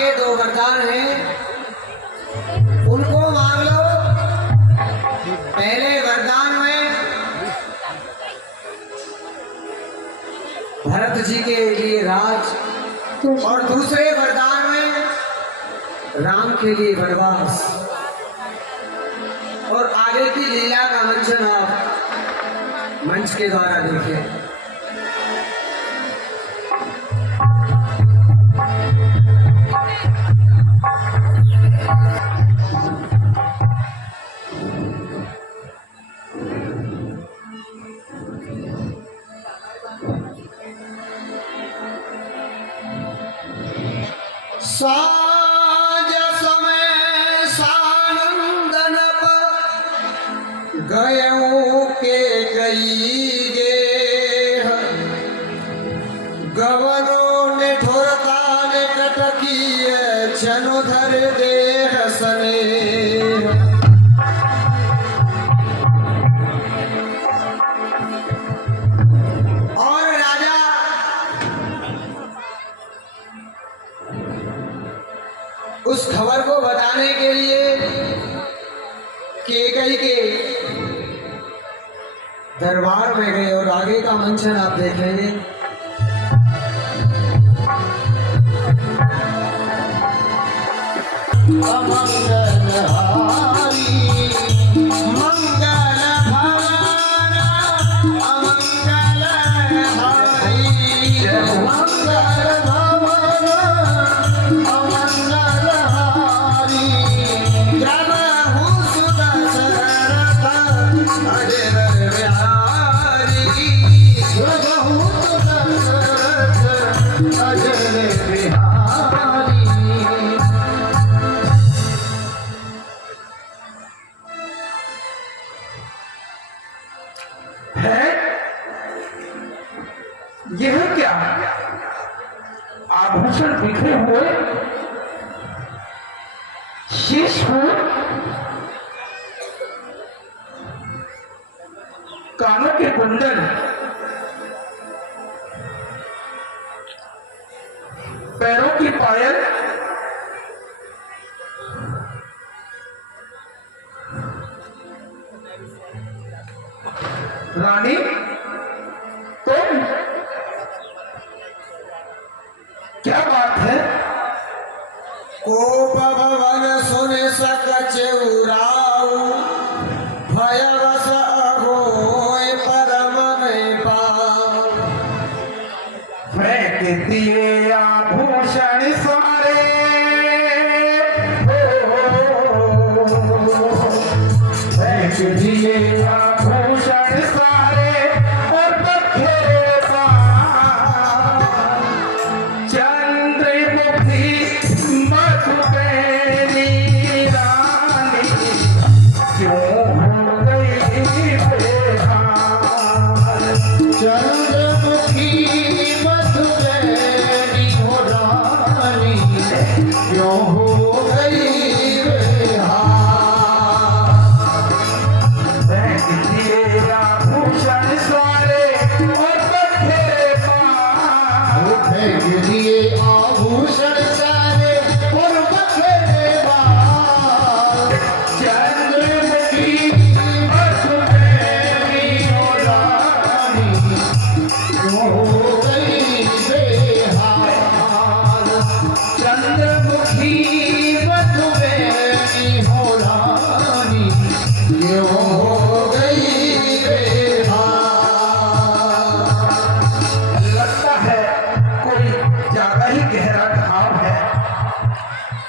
आपके दो वरदान हैं, उनको मांग लो। पहले वरदान में भरत जी के लिए राज, और दूसरे वरदान में राम के लिए वनवास। और आगे की लीला का मंचन आप मंच के द्वारा देखें। साज समय सानंदन गयों के गई गे, गवरों ने ठोरता ने कटकी चनुधर देह सने। और राजा उस खबर को बताने के लिए केकई के दरबार में गए, और आगे का मंचन आप देखेंगे। यह क्या आभूषण बिखरे हुए, शीश फूल, कानों के कुंडल, पैरों की पायल, रानी तुम, क्या बात है? कोप भवन सुन सकच उराऊ, भयवश अघोय परम नहीं पाऊ। फेंक दिए आभूषण सारे, फेंक दिए आभूषण सारे, और बखेरे बाण, चंद्रमुखी मधुबैनी रानी, क्यों हो गई बेहाल। चंद्रमुखी मधुबैनी हो रानी, क्यों हो गई बेहाल। फेंक दिए आभूषण सारे, और बखेरे बाण, फेंक दिए आभूषण सारे, और बखेरे बाण। चंद्रमुखी मधुबैनी हो रानी, क्यों हो गई बेहाल। चंद्रमुखी मधुबैनी हो रानी, क्यों हो गई बेहाल। लगता है कोई ज्यादा ही गहरा घाव है।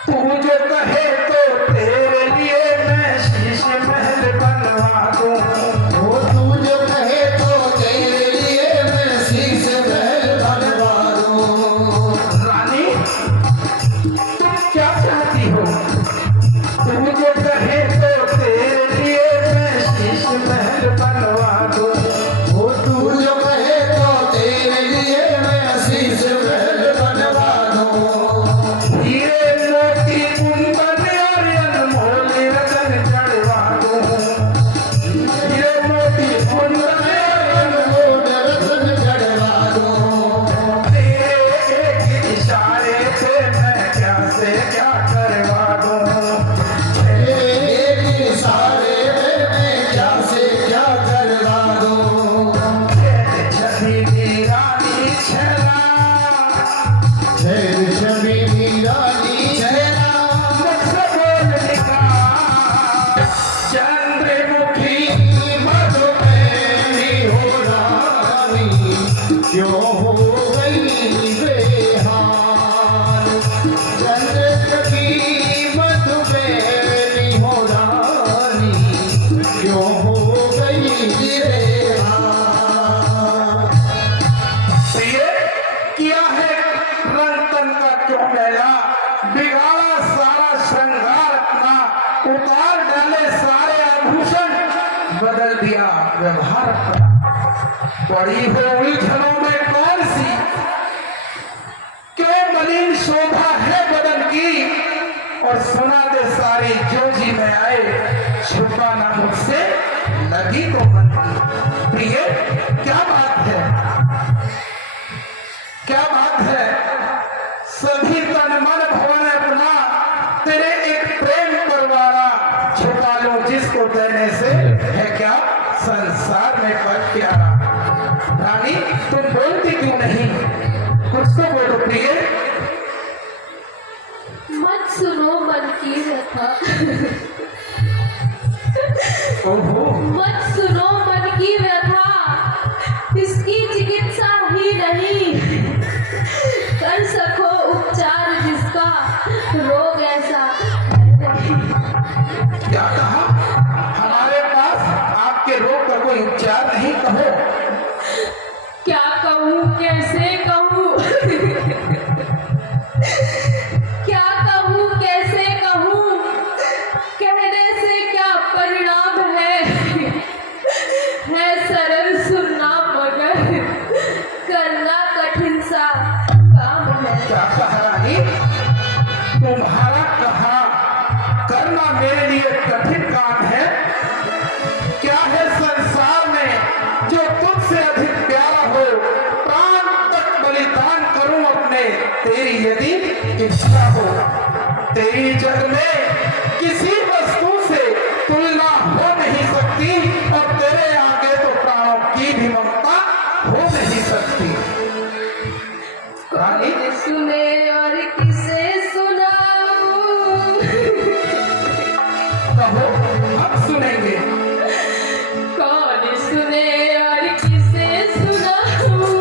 तू जो कहे तो तेरे लिए मैं शीश महल बनवा दूं। वो तू जो कहे तो तेरे लिए मैं शीश महल बनवा दूं। रानी तुम क्या चंद्र की मधुबेनी हो रानी क्यों हो गई रे हाँ। तो ये किया है रंग तन का क्यों मैला, बिगाड़ा सारा श्रृंगार अपना, उतार डाले सारे आभूषण, बदल दिया व्यवहार अपना। पड़ी हो उलझनों में कौन सी, क्यों मलिन शोभा है बदन की, और सुना दे सारी जो जी में आए, छुपाना मुझसे लगी तो मन की। प्रिय क्या बात है, क्या बात है, सभी तन मन भवन अपना, तेरे एक प्रेम परवाना, छुपा लो जिसको देने से है क्या संसार में पर प्यारा। रानी तुम बोलती क्यों नहीं, कुछ तो बोलो प्रिय। मत सुनो मन की व्यथा, ओहो मत सुनो मन की व्यथा, इसकी चिकित्सा ही नहीं कर सको उपचार, जिसका रोग ऐसा क्या कहा, हमारे पास आपके रोग का कोई उपचार नहीं, कहो। क्या कहूँ कैसे कहूँ क्या कहूँ कैसे कहूँ, कहने से क्या परिणाम है सरल सुनना मगर करना कठिन सा काम है। क्या कहा रानी, तुम्हारा कहा करना मेरे लिए कठिन काम है, क्या है संसार में जो तुझसे अधिक प्यारा हो, प्राण तक बलिदान करूं अपने, तेरी यदि इच्छा हो। तेरी जग में किसी वस्तु से तुलना हो नहीं सकती, और तेरे आगे तो प्राणों की भी ममता हो नहीं सकती। रानी सुने और किसे सुनाऊं, कहो हम सुनेंगे। कौन सुने और किसे सुनाऊं,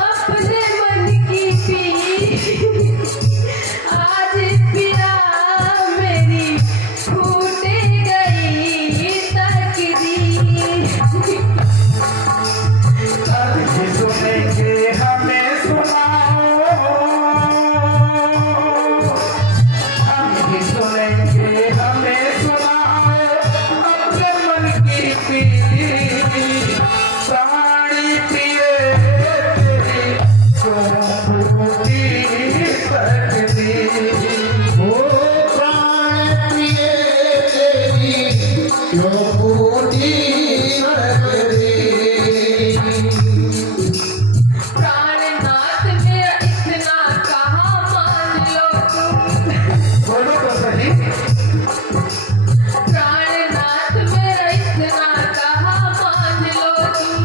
अपने मन की पीर आज पिया मेरी छूट गई तकदीर। अभी सुनेंगे हमें सुनाओ, हम भी सुनेंगे हमें सुनाओ, अपने मन की पीर प्राणी प्रिय तेरी क्यों टूटी तकदीर। ओ प्राण प्रिय तेरी क्यों फूटी तकदीर। प्राणनाथ मेरा इतना कहा मान लो तुम, बोलो तो सही। प्राणनाथ मेरा इतना कहा मान लो तुम,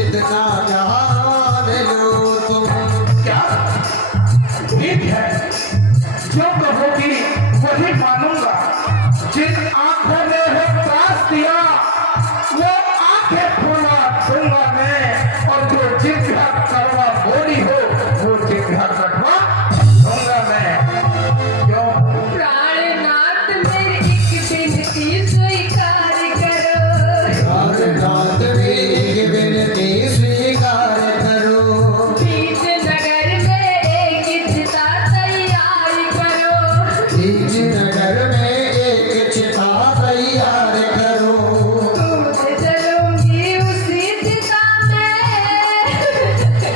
इतना जान लो तुम। क्या ठीक है, जो कहोगी वही मानूंगा। जिन आंखों ने हो त्रास दिया वो आंखें खोला दूंगा मैं, और जो जिभ्या कड़वा बोली हो वो जिभ्या कड़वा दूंगा मैं। क्यों प्राणनाथ मेरी एक विनती स्वीकार करो, रात मेरी विनती स्वीकार करो। बीच नगर में एक चिता तैयार करो, बीच नगर में एक चिता तैयार करो। कूद चलूंगी उसी चिता में,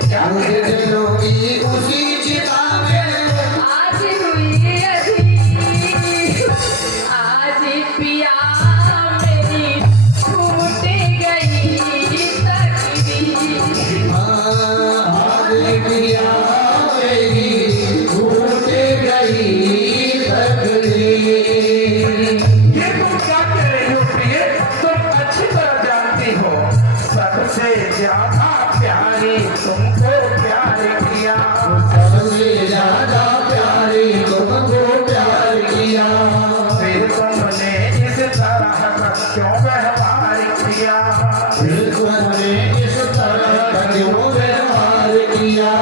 क्या मुझे चलोगी उसी चिता में। आज हुई अधी, आज पिया मेरी छूट गई तकदीर। आज पिया मेरी छूट गई तकदीर। ये तुम क्या कह रही हो प्रिय, तुम अच्छी तरह जानती हो सबसे ज्यादा प्यारी तुमको प्यार किया। सबसे ज्यादा प्यारी तुमको प्यार किया। फिर तुमने इस तरह का क्यों व्यवहार किया। फिर तुमने इस तरह का क्यों व्यवहार किया। पिया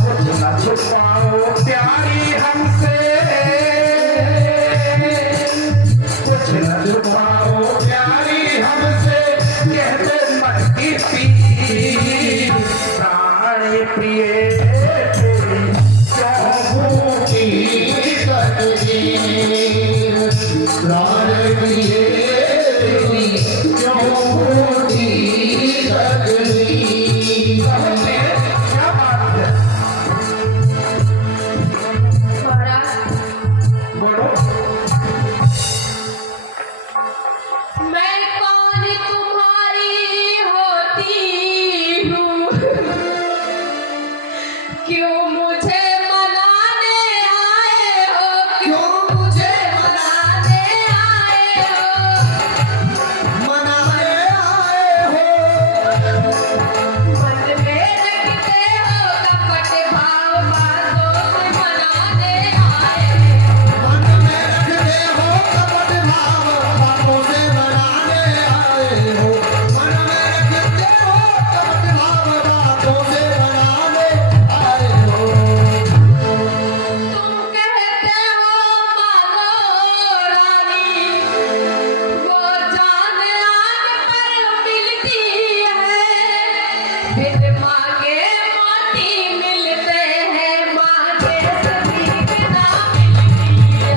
कुछ न छुपाओ प्यारी हमसे, कुछ न छुपाओ प्यारी हमसे, कह दो मन की पी प्राण प्रिय तेरी क्यों भूखी तकदीर प्राण प्रिय तेरी क्यों भूखी तकदीर। क्या बात है? महाराज, बोलो। मैं कौन तुम्हारी होती हूँ, क्यों मुझे मनाने आए हो, क्यों मुझे मनाने आए हो, मनाने आए हो, मन में रखते हो कपट भाव, बातों से मनाने आए हो। मन में रखते हो कपट भाव, बातों से मनाने आए हो। मन में रखते हो कपट भाव, बातों से मनाने आए हो। तुम कहते हो मानो रानी, वो जान आग पर मिलती है, बिन मांगे मोती मिलते हैं, मांगे सभी बिना मिलती है।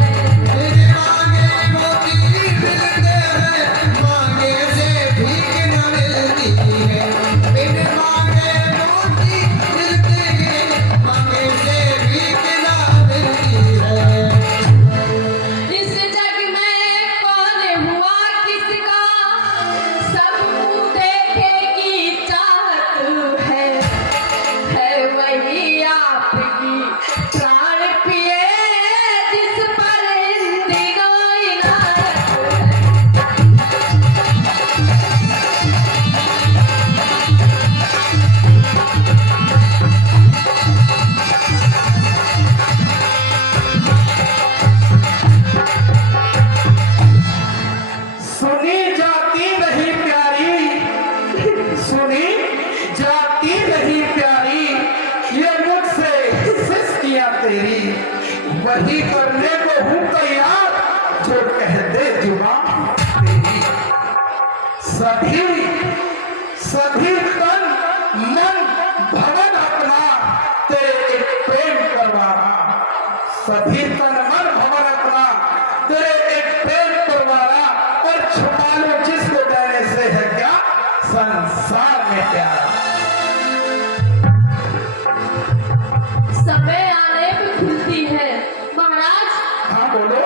तेरे मांगे मोती मिलते हैं, मांगे से भीख न मिलती है। बिन मांगे मोती मिलते हैं, मांगे से भीख न मिलती है। इस जग में कौन हुआ किसका, सब मुँह देखे की चाहत है वही आपकी प्राण पिए, जिस पर इंदिगो इनायत है। सुनी जाती नहीं प्यारी, सुनी जाती नहीं प्यारी, ये मुझसे सिस्कियां तेरी, वही करने को हूं तैयार जो कह दे जुबान तेरी। सभी सभी तन मन भवन अपना तेरे एक प्रेम करवाना, सभी तन मन भवन अपना तेरे एक प्रेम करवाना, और छुपा लो जिसको देने से है क्या संसार में प्यारा। समय आने पे खुलती है महाराज, हाँ बोलो।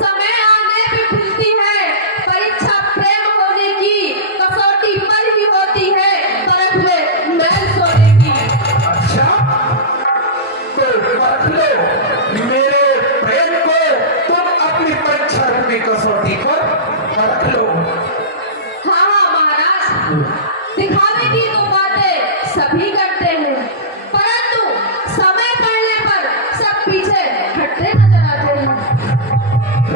समय आने पे खुलती है, परीक्षा प्रेम होने की, कसौटी पर ही होती है, परख में मैल सोने की। अच्छा तो परख लो मेरे प्रेम को, तुम अपनी परीक्षा रूपी कसौटी पर परख लो। हाँ हाँ महाराज, दिखावे की तो बातें सभी करते हैं, परंतु समय पड़ने पर सब पीछे हटते नजर आते हैं।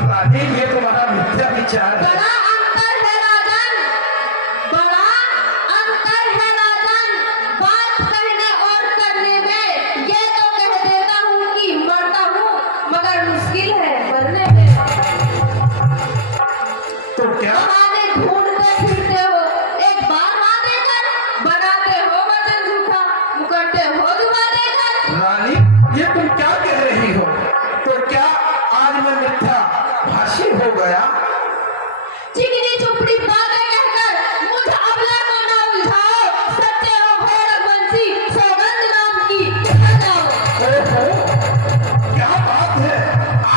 रानी ये तुम्हारा मिथ्या विचार है। बड़ा अंतर है राजन, बड़ा अंतर है राजन, बात कहने और करने में। ये तो कह देता हूँ कि मरता हूँ, मगर मुश्किल है मरने में। तो क्या बहाने ढूंढते फिरते हो, एक बार हाँ देकर बनाते हो वचन झूठा, मुकरते हो दुआ देकर। रानी ये तुम क्या कह रही हो? तो क्या आज मैं मिथ्या भाषी हो गया? चिकनी चुपड़ी बातें कहकर मुझ अबला को ना उलझाओ, सच्चे हो भय रघुवंशी, सौगंध नाम की बजाओ। ओहो क्या बात है,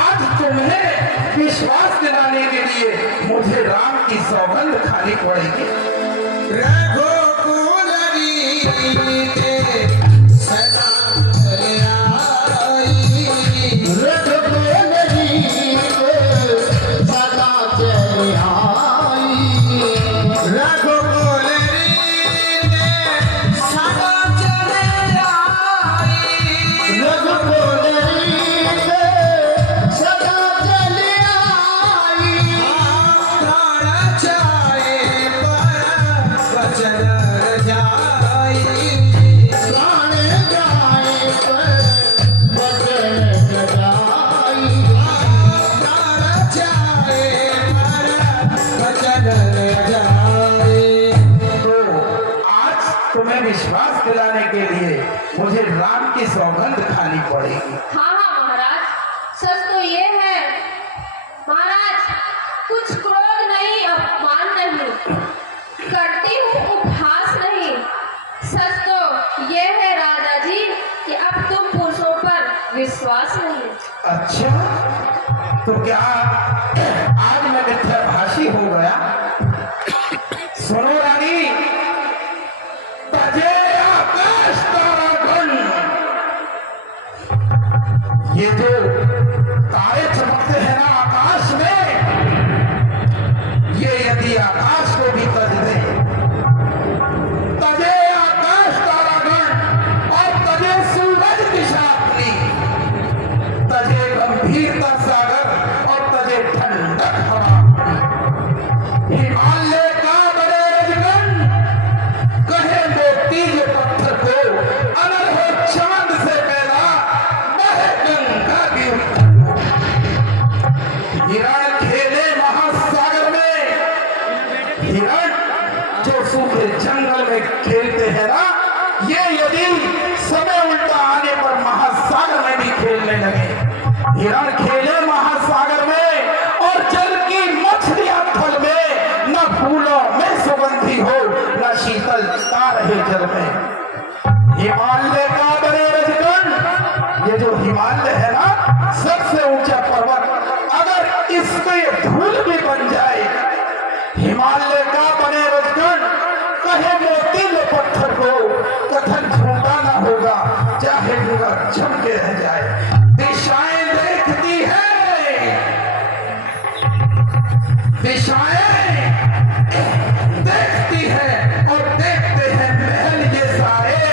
आज तुम्हें विश्वास दिलाने के लिए मुझे राम की सौगंध खानी पड़ेगी। रघुकुल रीते सदा चले आई, रघुकुल रीते सदा चले आई। रघुकुल रीते सदा चले आई। रघुकुल रीते सदा चले आई। प्राण चाहे पर वचन जाई। प्राण जाए की सौगंध खानी पड़ेगी। हाँ हाँ महाराज, सच तो ये है महाराज, कुछ क्रोध नहीं, अपमान नहीं करती हूँ, उपहास नहीं। सच तो ये है राजा जी कि अब तुम पुरुषों पर विश्वास नहीं। अच्छा, तो क्या आज मैं मिथ्याभाषी हो गया? सुनो रानी, तजे आकाश तारागण, ये जो तारे चमकते हैं ना आकाश में, ये यदि आकाश को भी तज दे, तजे आकाश तारागण और तजे सूरज दिशा अपनी, तजे गंभीरता सागर और तजे ठंडक हवा अपनी। हिमालय का बड़े रजगण कहे मोती जो पत्थर को, अनर हो चांद से पैदा बहे गंगा की उत्तर को। हिरण खेले महासागर में, हिरण जो सूखे जंगल में खेलते हैं ना, ये यदि समय उल्टा आने पर महासागर में भी खेलने लगे। हिरण खेले महासागर में और जल की मछलियां थल में, न फूलों में सुगंधी हो न शीतलता रहे जल में। हिमालय का बड़े रजगण, ये जो हिमालय है ना सबसे ऊंचा पर्वत, अगर इसके धूल भी बन जाए, हिमालय का बड़े रजगण कहे मोती लो पत्थर को, कथन झूठा ना होगा चाहे डूंगर झमके रह जाए। दिशाएं देखती है, दिशाएं देखती है और देखते हैं महल ये सारे,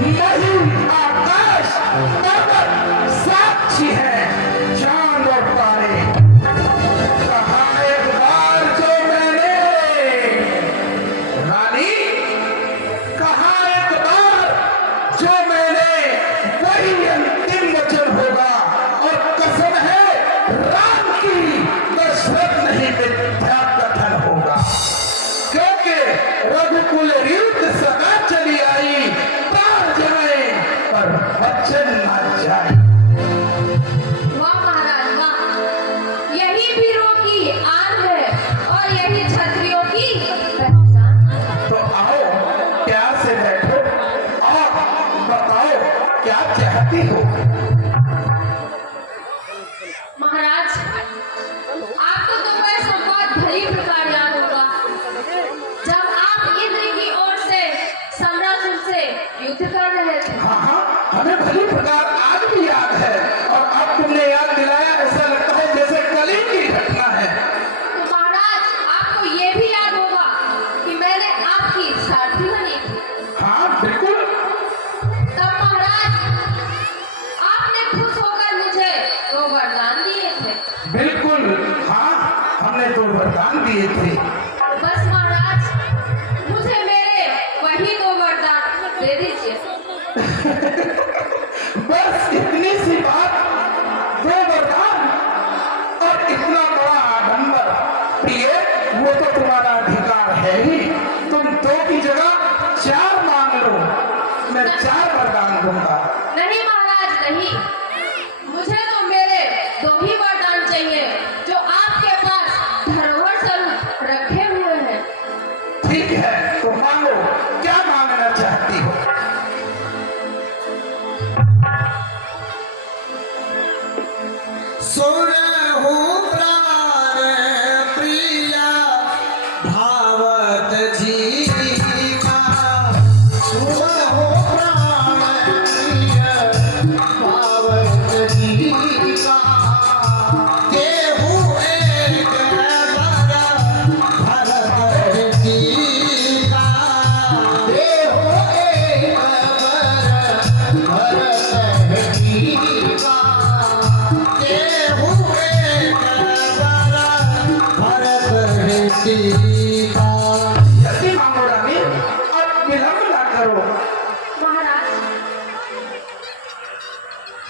नहीं आकाश पर्वत साक्षी है चांद और तारे। कहा एक बार जो मैंने रानी, कहा एक बार जो मैंने, वही अंतिम वचन होगा और कसम है राम की, दशरथ नहीं मिथ्या कथन होगा। क्योंकि रघुकुल रीत सदा चली आई, प्राण जाए पर वचन ना जाए। वाह महाराज वाह, यही वीरों की आन है और यही क्षत्रियों की पहचान। तो आओ प्यार से बैठो और बताओ क्या चाहती हो। महाराज, आपको तो वह संवाद भली प्रकार याद होगा जब आप इंद्र की ओर से सम्रासुर से युद्ध कर रहे थे। हाँ हाँ, हमें भली प्रकार आज भी याद है और अब तुमने याद दिलाया, ऐसा लगता है जैसे कल ही की घटना है। तो महाराज, आपको ये भी याद होगा कि मैंने आपकी साथी बनी थी। हाँ बिल्कुल। तब महाराज आपने खुश होकर मुझे 2 वरदान दिए थे। बिल्कुल हाँ, हमने तो वरदान दिए थे। बस महाराज, मुझे मेरे वही 2 वरदान दे दीजिए। बस इतनी सी बात, 2 वरदान और इतना बड़ा आडंबर। प्रिय, वो तो तुम्हारा अधिकार है ही, तुम 2 की जगह 4 मांग लो, मैं 4 वरदान दूंगा। नहीं महाराज नहीं, मुझे तो मेरे 2 ही वरदान चाहिए जो आपके पास धरोहर स्वरूप रखे हुए हैं। ठीक है, तो मांगो, क्या मांगना चाहती हो? सुरहु प्राण प्रिया भावत जीवा, सुरहु प्राण प्रिया भावत जीवा, केहू एक बर भरत जीवा, केहू एक बर भरत जीवा, जल्दी मांगो रानी, अब विलंब ना करो। महाराज,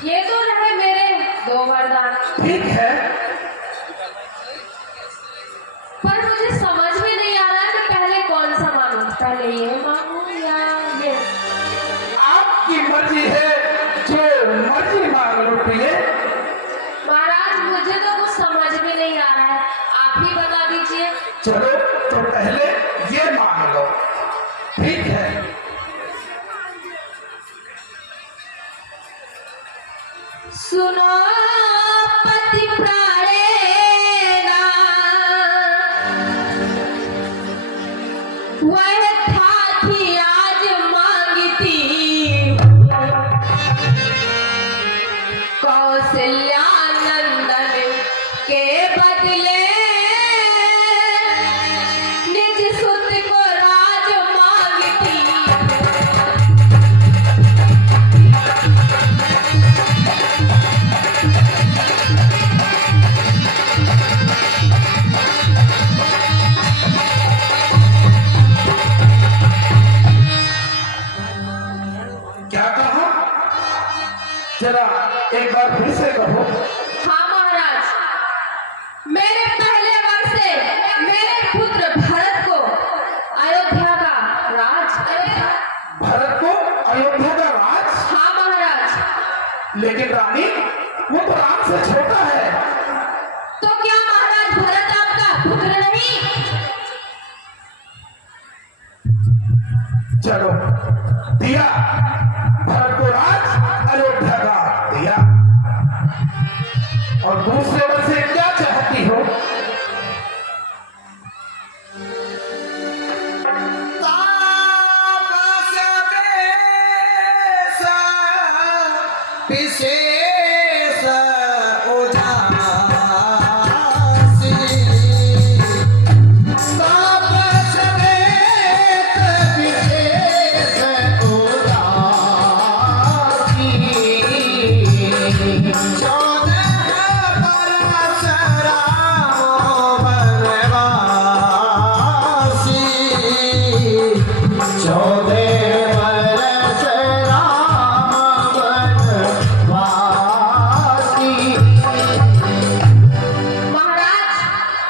ये तो रहे मेरे 2 वरदान, ठीक है, पर मुझे समझ में नहीं आ रहा कि पहले कौन सा मांगूं, पहले ये मांगूं या ये। आपकी मर्जी है, चलो तो पहले ये मान लो, ठीक है? सुनो पति प्राणेना, वह था थी आज मांगती कौशल्या नंदन के बदले निज सुत को राज मांगती। क्या कहा? जरा एक बार फिर से कहो। हाँ महाराज, मेरे पहले वर्ष से मेरे पुत्र भरत को अयोध्या का राज। भरत को अयोध्या का राज? हाँ महाराज। लेकिन रानी, वो तो राम से छोटा है। तो क्या महाराज भरत आपका पुत्र नहीं? चलो, दिया भरत को राज अयोध्या का दिया। और दूसरे वर से क्या चाहती हो? तापस बेस विशेष उदासी, तापस वेद विशेष उदासी, 14 बरस राम वनवासी, 14 बरस राम वनवासी। महाराज,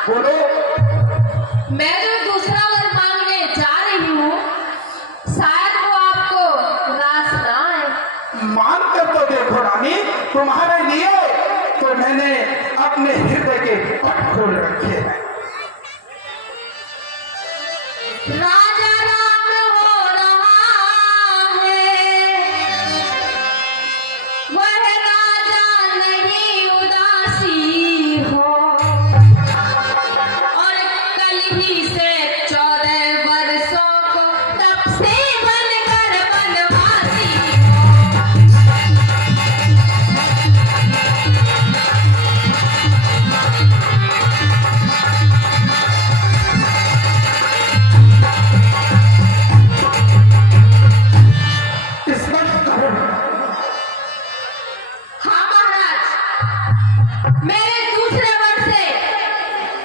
बोलो। मैं जो दूसरा वर मांगने जा रही हूँ, शायद वो आपको रास ना आए। मान कर तो देखो रानी, तुम्हारे लिए तो मैंने अपने हृदय के पट खोल रखे हैं। राजा राम हो रहा है, वह राजा नहीं उदासी हो। और कल ही से 14 वर्षों को तब से बनकर बनवासी हो। स्पष्ट कहो। हाँ महाराज, मेरे दूसरे वर्ष से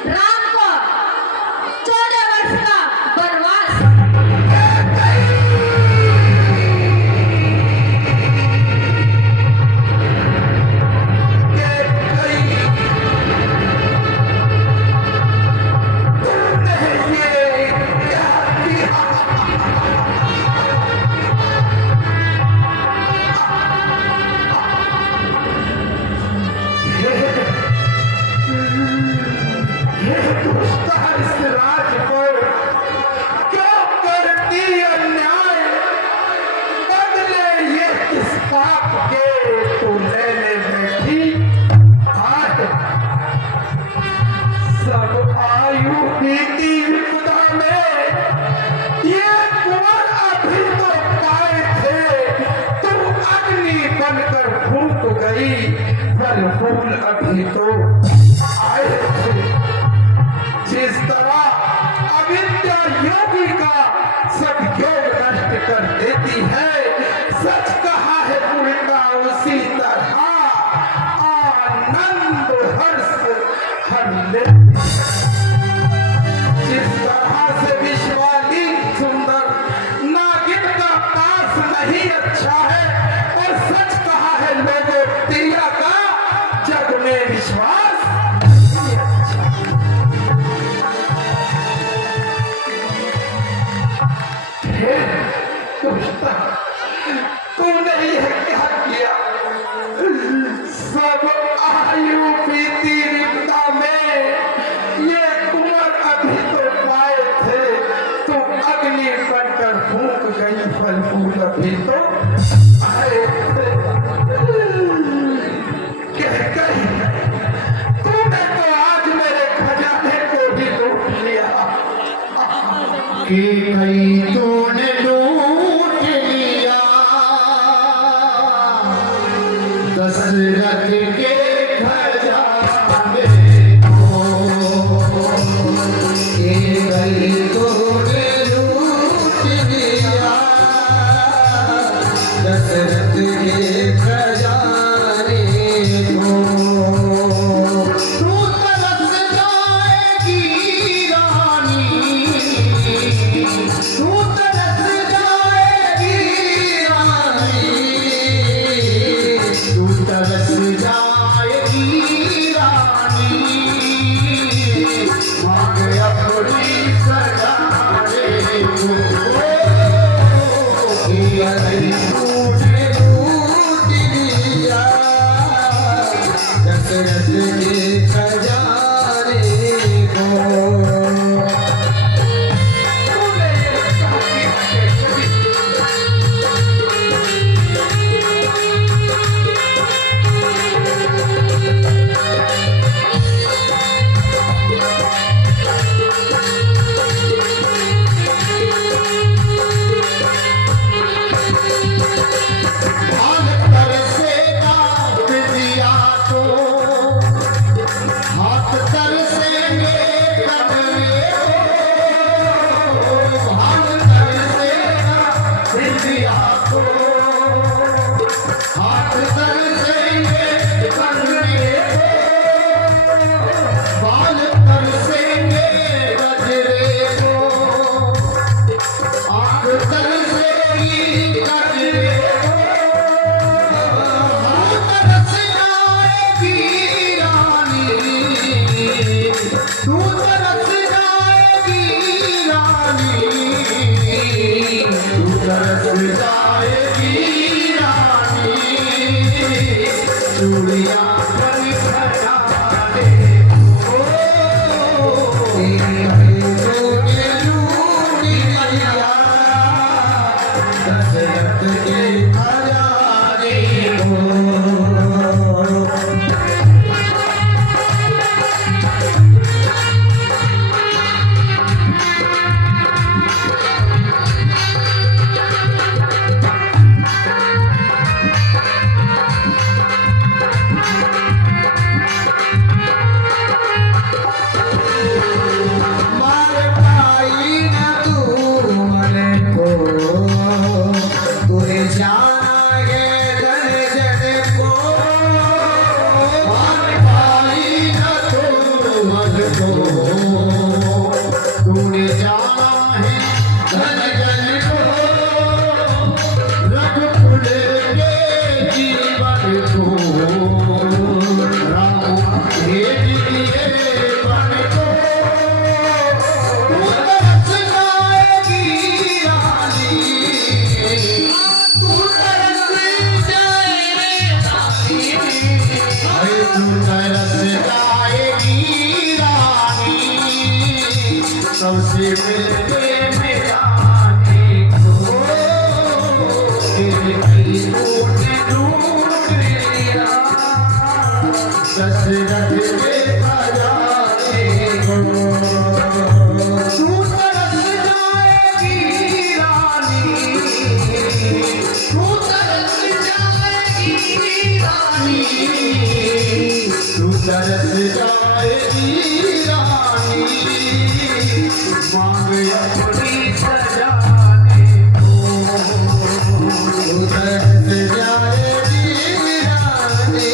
राम को 14 वर्ष का वनवास। सब आयु बीती विपदा में ये कुंवर अभी तो पाए थे, तुम अग्नि बनकर फूक गई, फल फूल अभी तो आए थे। जिस तरह अविद्या योगी का सब योग नष्ट कर देती है, सच कहा है उल्टा उसी तरह आनंद हर्ष हर लेती है। जिस तरह से विश्वाली सुंदर नागिन का पास नहीं अच्छा है, और सच कहा है लोगों दिया का जग में विश्वास नहीं अच्छा। हे दुष्टा, तूने यह क्या किया? सब आयु बीती विपदा में कि कई तूने लूट लिया दशरथ के खजाने को, कि कई तूने लूट लिया दशरथ के खजाने को। तू तरस जाएगी रानी, तू तरस जाएगी रानी, तू तरस जाएगी रानी, मांग अपनी सजाने को। कि तूने लूट लिया दशरथ के खजाने को। चूड़ियां पर खजाने को, तूने लूट लिया दशरथ के खजाने को। तूने जाना है धन जन को, रघुकुल के जीवन को, राम भेज दिए बन को। तू तरस जाएगी रानी, तू तरस जाएगी रानी, तू तरस जाएगी रानी, सबसे मिलके मिलाने को। कि तूने लूट लिया दशरथ के खजाने को। तू तरस जाएगी रानी, तू तरस जाएगी रानी, तू तरस जाएगी रानी, मांग अपनी सजाने को। तू तरस जाएगी रानी,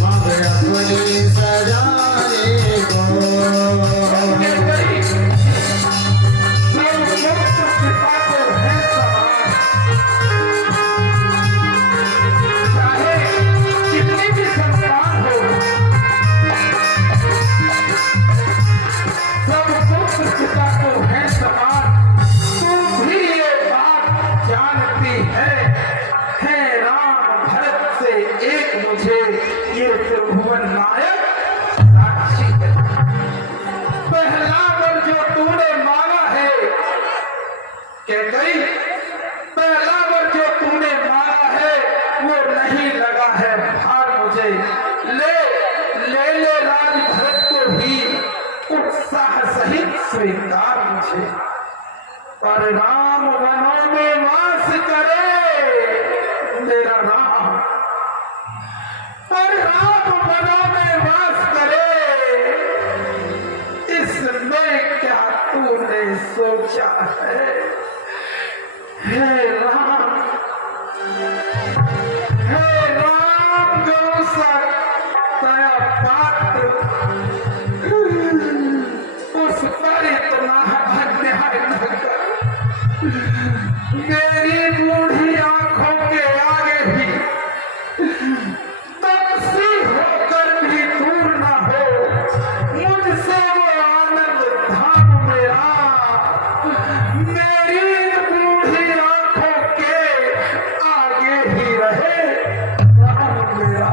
मांग अपनी सजाने को। ये त्रिभुवन नायक साक्षी है। पहला वर जो तूने मांगा है, कह गई पहला वर जो तूने मांगा है वो नहीं लगा है भार मुझे। ले ले ले राज भरत को भी उत्साह सहित स्वीकार मुझे। राम वनों में वास करे, मेरा राम पर राम वनों में वास करे, इसमें क्या तूने सोचा है? हे राम गौ तया पात्र उस पर इतना अन्याय न कर। मेरी बूढ़ी आंखों के आगे भी तपसी होकर भी दूर न हो मुझसे वो आनंद धाम मेरा। मेरी बूढ़ी आंखों के आगे ही रहे राम मेरा।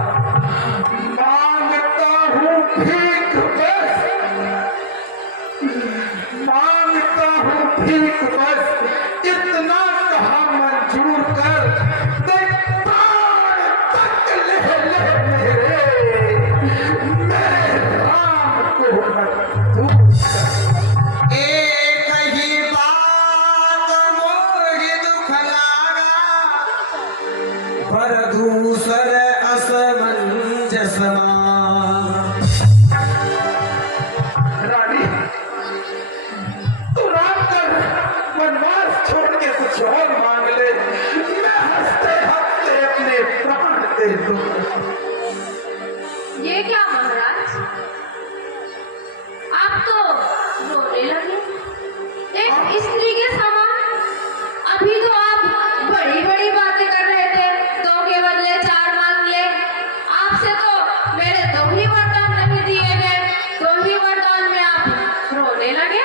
मांगता हूँ भीख बस, मांगता हूँ भीख बस, इतना कहा मंजूर कर, देख प्राण तक ले मेरे राम को न दूर कर। एक ही बात मोहि दुख लागा, पर दूसर असमंजस मांगा। रानी तू राम कर, वनवास छोड़ के कुछ और मांग ले, मैं हंसते हंसते अपने प्राण दे दूंगा। ये क्या महाराज, आप तो रोने लगे एक स्त्री के समान। अभी तो आप बड़ी बड़ी बातें कर रहे थे, दो के बदले चार मांग ले। आपसे तो मेरे दो ही वरदान नहीं दिए गए, दो ही वरदान में आप रोने लगे।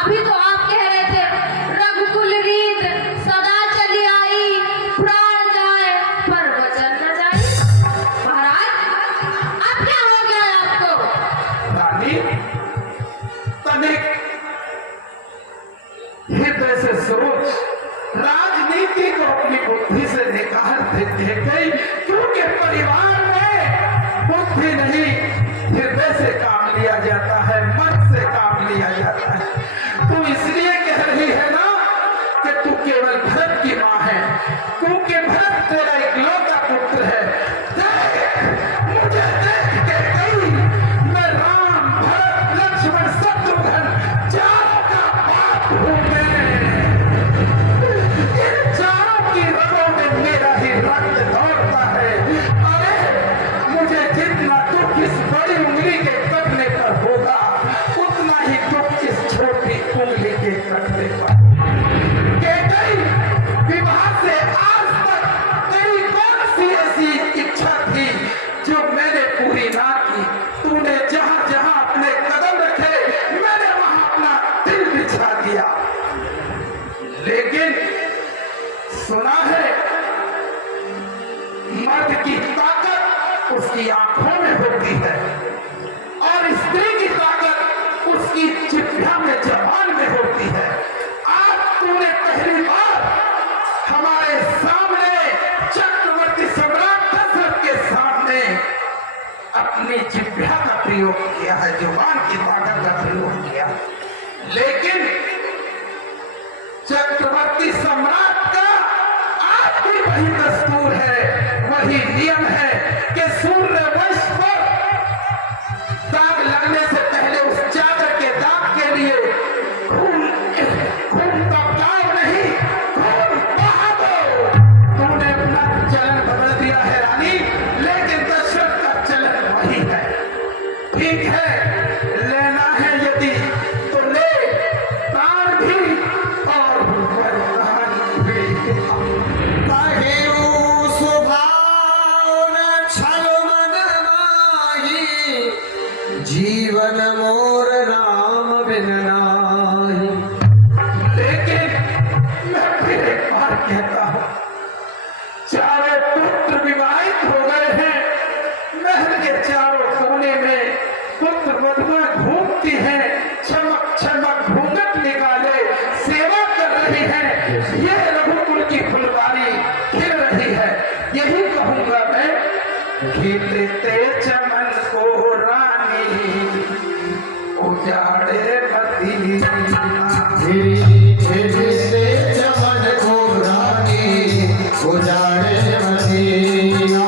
अभी तो आप कह रहे थे रघुकुल रीत सदा चली आई, प्राण जाए पर वचन न जाए। महाराज अब क्या हो गया आपको? रानी तनिक हृदय से सोच, राजनीति को अपनी बुद्धि से निकाल देते गई, क्योंकि परिवार में बुद्धि नहीं हृदय से काम लिया जाता है, मन से काम लिया जाता है। तू इसलिए कह रही है ना कि तू केवल भरत की माँ है, क्योंकि भरत तेरा इकलौता पुत्र है। देख मुझे देख के गई, मैं राम भरत लक्ष्मण शत्रुघ्न चारों का बाप हूँ। मैं इन चारों की रगों में मेरा ही रक्त दौड़ता है। अरे मुझे जितना दुख इस बड़ी उंगली के कटने पर होगा, उतना ही दुख इस छोटी उंगली के कटने पर। के गई विवाह से आज तक तेरी कौन सी ऐसी इच्छा थी जो मैंने पूरी ना की? तूने जहां जहां अपने कदम रखे, मैंने वहां अपना दिल बिछा दिया। लेकिन सुना है मर्द की ताकत उसकी आंखों में होती है, और स्त्री की ताकत उसकी जिह्वा में, जबान में होती है। आज तूने पहली बार हमारे सामने चक्रवर्ती सम्राट दशरथ के सामने अपनी जिह्वा का प्रयोग किया है, जुबान की ताकत का प्रयोग किया। लेकिन चक्रवर्ती सम्राट का आज भी वही दस्तूर है, वही नियम है कि सूर्यवंश पर दाग लगने से पहले उस चादर के दाग के लिए खून का दाग नहीं, खून बहा दो। तूने अपना चलन बदल दिया है रानी, लेकिन दशरथ का चलन वही है। ठीक है, लेना है यदि तो ले, प्राण भी और वरदान भी। कहेऊ स्वभाव न छल मन माही, जीवन मोर राम बिन नाही। लेकिन मैं फिर एक बार कहता हूं, चारों पुत्र विवाहित हो गए हैं, महल के चारों कोने में पुत्र वधुआ घूमती हैं, चमक चमक घूंघट निकाले सेवा कर रही हैं। यह रघुकुल की फुलवारी खिल रही है। यही कहूंगा मैं, खिलते चमन को रानी उजाड़े मदीना। धीरे धीरे उजाड़े मदीना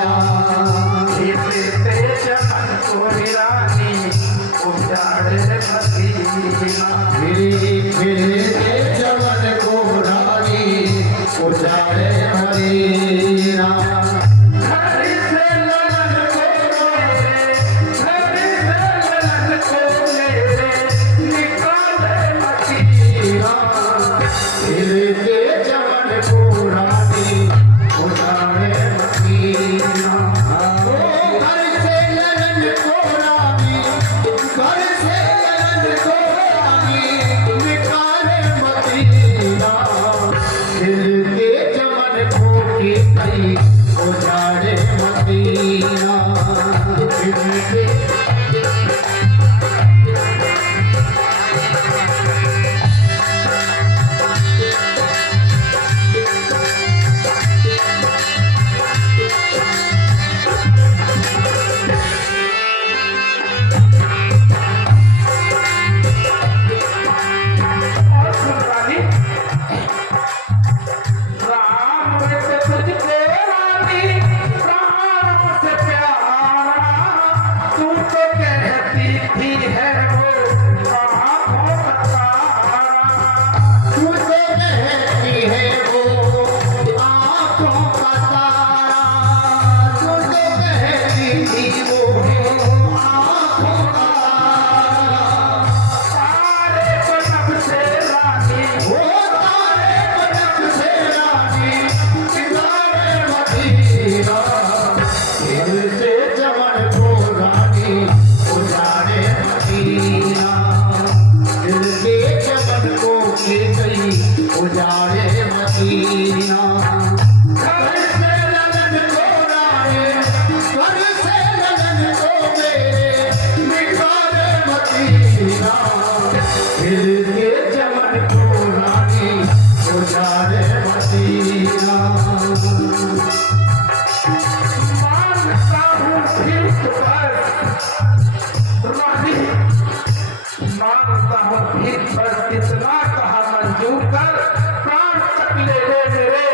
फिरते चमन को रानी उजाड़े मदीना फिरते जवन को रानी उजाड़े मदीना घर से ललन को मेरे घर से ललन को मेरे निकाले मदीना फिरते जवन को रानी उजाड़े मदीना ओ घर से ललन को रानी घर से ललन को रानी निकाले मदीना फिरते जवन को की कई उजाड़े मदीना फिरते और सुन रानी राम में तो तुझको रानी प्राणों से प्यारा तू तो कहती थी है वो आँखों का तारा तू तो कहती है वो आँखों का तारा तू तो कहती थी वो आँखों का तारे बनब से रानी वो तारे बनक से रानी सितारे मदीना फिरते जवन को रानी उजाड़े मदीना फिरते जवन को ले गई उजाड़े मदीना घर से ललन को रानी घर से ललन को मेरे निकाले मदीना फिरते जवन को रानी उजाड़े मदीना मांगता हूँ भीख पर रानी मांगता हूँ भीख पर इतना कहा मंजूर कर प्राण तक ले ले मेरे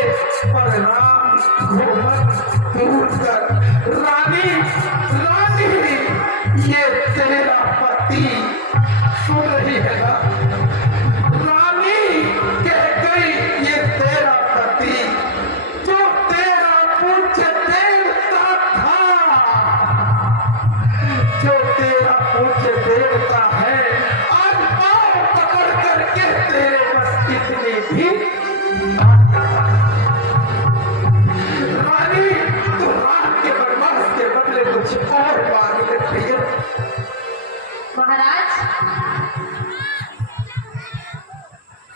पर राम घूमत दूर कर रानी रानी ये तेरा पति सुन रही है ना रानी कह गई ये तेरा पति जो तेरा पूज्य देवता था जो तेरा पूज्य देवता है आज पाँव पकड़ करके तेरे बस इतनी भी रानी तो राम के बर्बाद के बदले कुछ और मांग ले प्रिय महाराज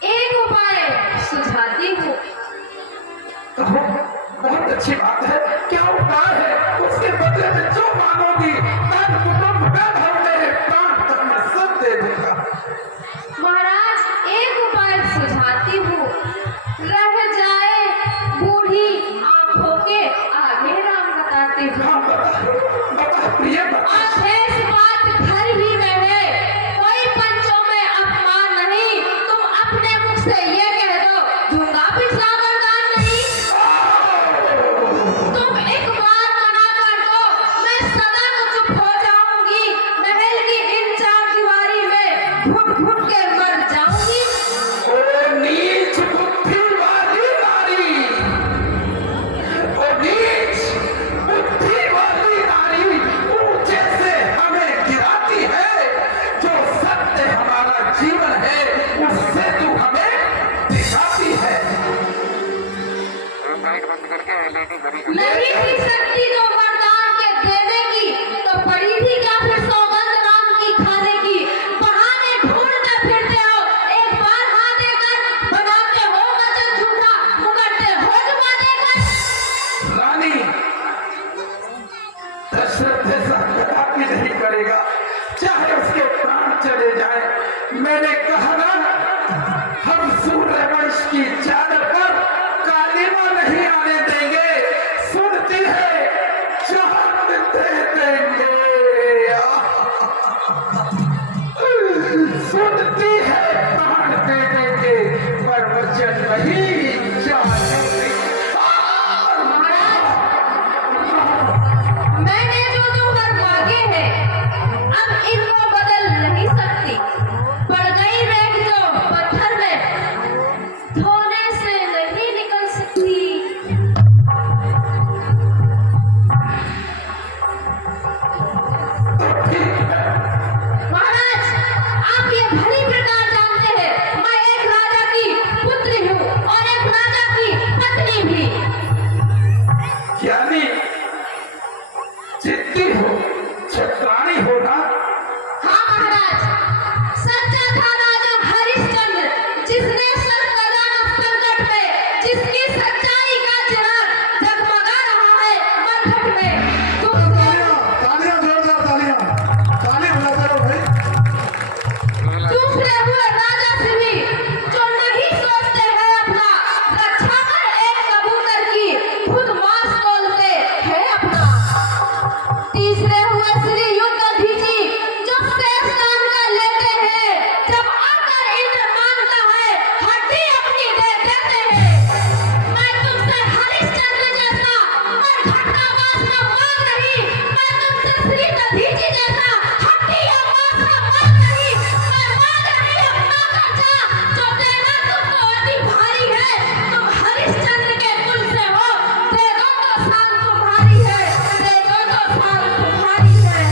एक उपाय सुझाती हूँ। कहो बहुत अच्छी बात है क्या उपाय है उसके बदले में जो मांगोगी तन कुटुंब वैभव मेरे प्राण तक मैं सब दे दूंगा महाराज एक उपाय सुझाती हूँ। रह जाए बूढ़ी आंखों के आगे राम बताती हूँ। हाँ बता प्रिय बता अशेष बात घर ही में है, कोई पंचों में अपमान नहीं। तुम अपने मुख से ये कह दो दूंगा पिछला वरदान नहीं। तुम एक बार मना कर दो मैं सदा को चुप हो जाऊंगी। महल की इन चार दीवारी में घुट घुट के मर जाऊंगी। ओ नीच बुद्धि वाली नारी ओ नीच बुद्धि वाली नारी ऊंचे से हमें गिराती है जो सत्य हमारा जीवन है उससे तू हमें दिखाती है नहीं थी शक्ति जो वरदान के देने की तो पड़ी थी क्या फिर सौगंध राम की खाने की। बहाने ढूंढते फिरते हो, एक बार हाँ देकर बनाते हो वचन झूठा, मुकरते हो जुबान देकर। रानी दशरथ ऐसा कदापि नहीं करेगा चाहे उसके प्राण चले जाए मैंने कहा ना हम सूर्यवंश की चादर पर कालिमा नहीं आने देंगे सुनती है जान दे देंगे सुनती है प्राण दे देंगे पर वचन नहीं जान देंगे। ज्ञानी जिद्दी हो, छत्राणी हो ना। हाँ महाराज, सच्चा था राजा हरिश्चंद्र, जिसने सर कदा न संकट में, जिसकी सच्चाई का चिराग जगमगा रहा है मरघट में। तालियां जोरदार तालियां बजाते रहो भाई। दूसरे हुए राजा से भी जो नहीं सोचते हैं अपना, रक्षा कर एक कबूतर की खुद मांस तोलते हैं अपना। तीसरे हुए श्री युद्धधीजी, जो शेष दान का लेते हैं, जब आकर इंद्र मांगता है हड्डी अपनी दे देते हैं। मैं तुमसे हरिश्चंद्र जैसा मरघट का मांस न मांग रही, मैं तुमसे श्री दधीची जैसा हड्डी या मांस न मांग रही, मैं मांग रही अपना कर्जा, जो देना तुमको अति भारी है। तुम हरिश्चंद्र के कुल से हो, दे दो तो शान तुम्हारी है, दे दो तो शान तुम्हारी है।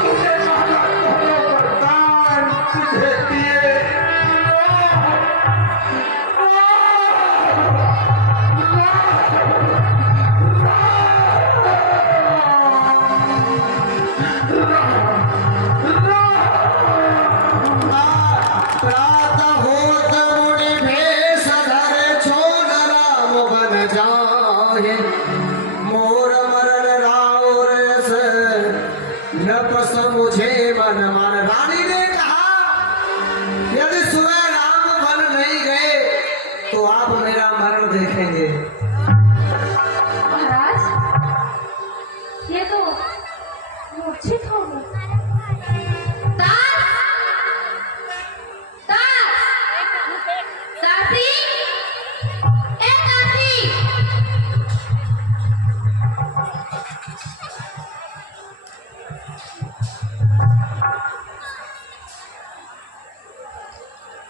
तुझे मांगा दोनों वरदान तुझे दिए। प्रात होत मुनि भेष धर छोड़ राम बन जाहे, मोर मरण राउर से नपस मुझे मन मान। रानी ने कहा यदि सुबह राम बन नहीं गए तो आप मेरा मरण देखेंगे। महाराज, ये तो मूर्छित हो गए। दासी, ए दासी,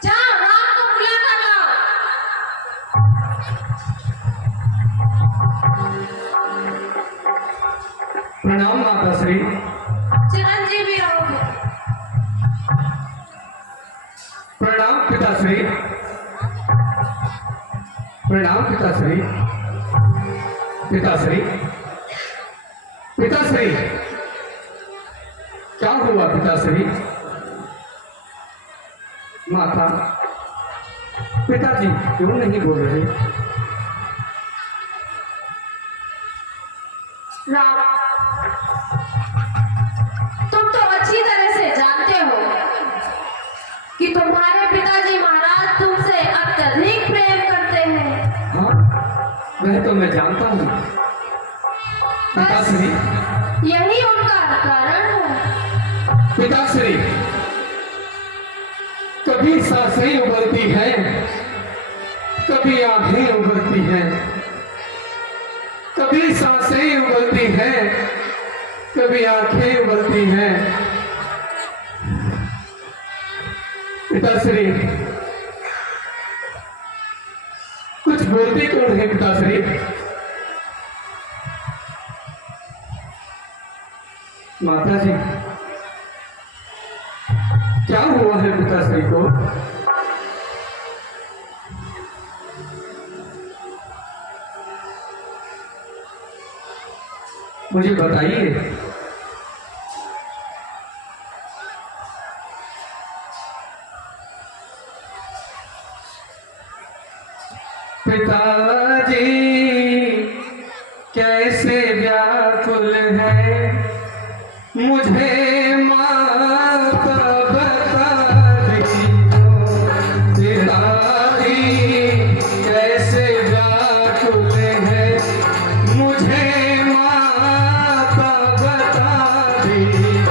जाओ राम को बुला कर लाओ। प्रणाम माता श्री। चिरंजीवी रहोगे। प्रणाम पिताश्री। प्रणाम पिताश्री। पिताश्री, पिताश्री, क्या हुआ पिताश्री? माता, पिताजी क्यों नहीं बोल रहे? राम, तुम तो अच्छी तरह से जानते हो कि तुम्हारे पिताजी महाराज तुमसे अत्यधिक प्रेम करते हैं। हाँ, वह तो मैं जानता हूँ पिताश्री। यही उनका कारण है। पिताश्री, कभी सांसें उबलती हैं, कभी आंखें उबलती हैं, कभी सांसें उबलती हैं, कभी आंखें उबलती हैं। पिताश्री, कुछ बोलती कौन है पिताश्री? माताजी, क्या हुआ है पिताश्री को? मुझे बताइए। पिताजी कैसे व्याकुल है, मुझे माता बता दीजिए। पिताजी कैसे व्याकुल है, मुझे माता बता दीजिए।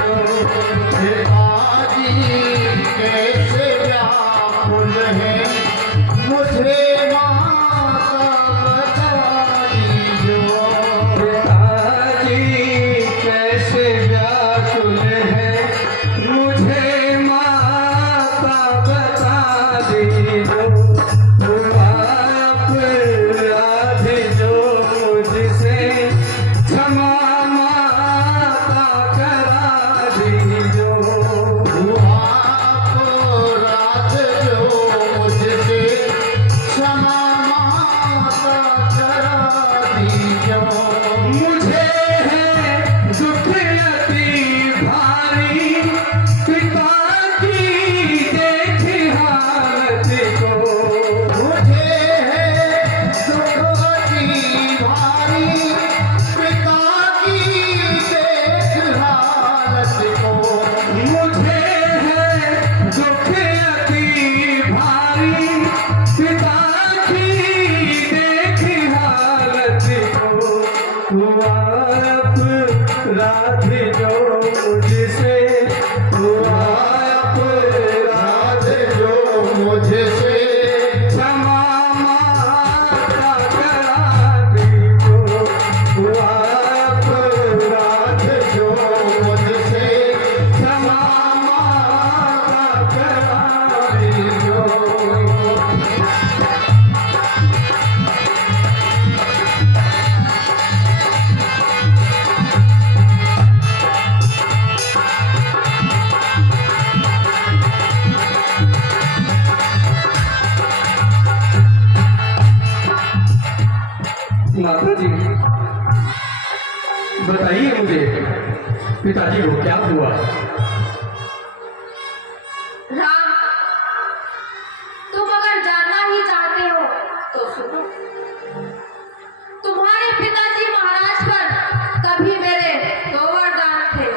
पिताजी कैसे व्याकुल है, मुझे माता बता दीजिए। पिताजी कैसे व्याकुल माता जी, बताइए मुझे, पिताजी को क्या हुआ? राम, तुम अगर जानना ही चाहते हो तो सुनो। तुम्हारे पिताजी महाराज पर कभी मेरे 2 वरदान थे,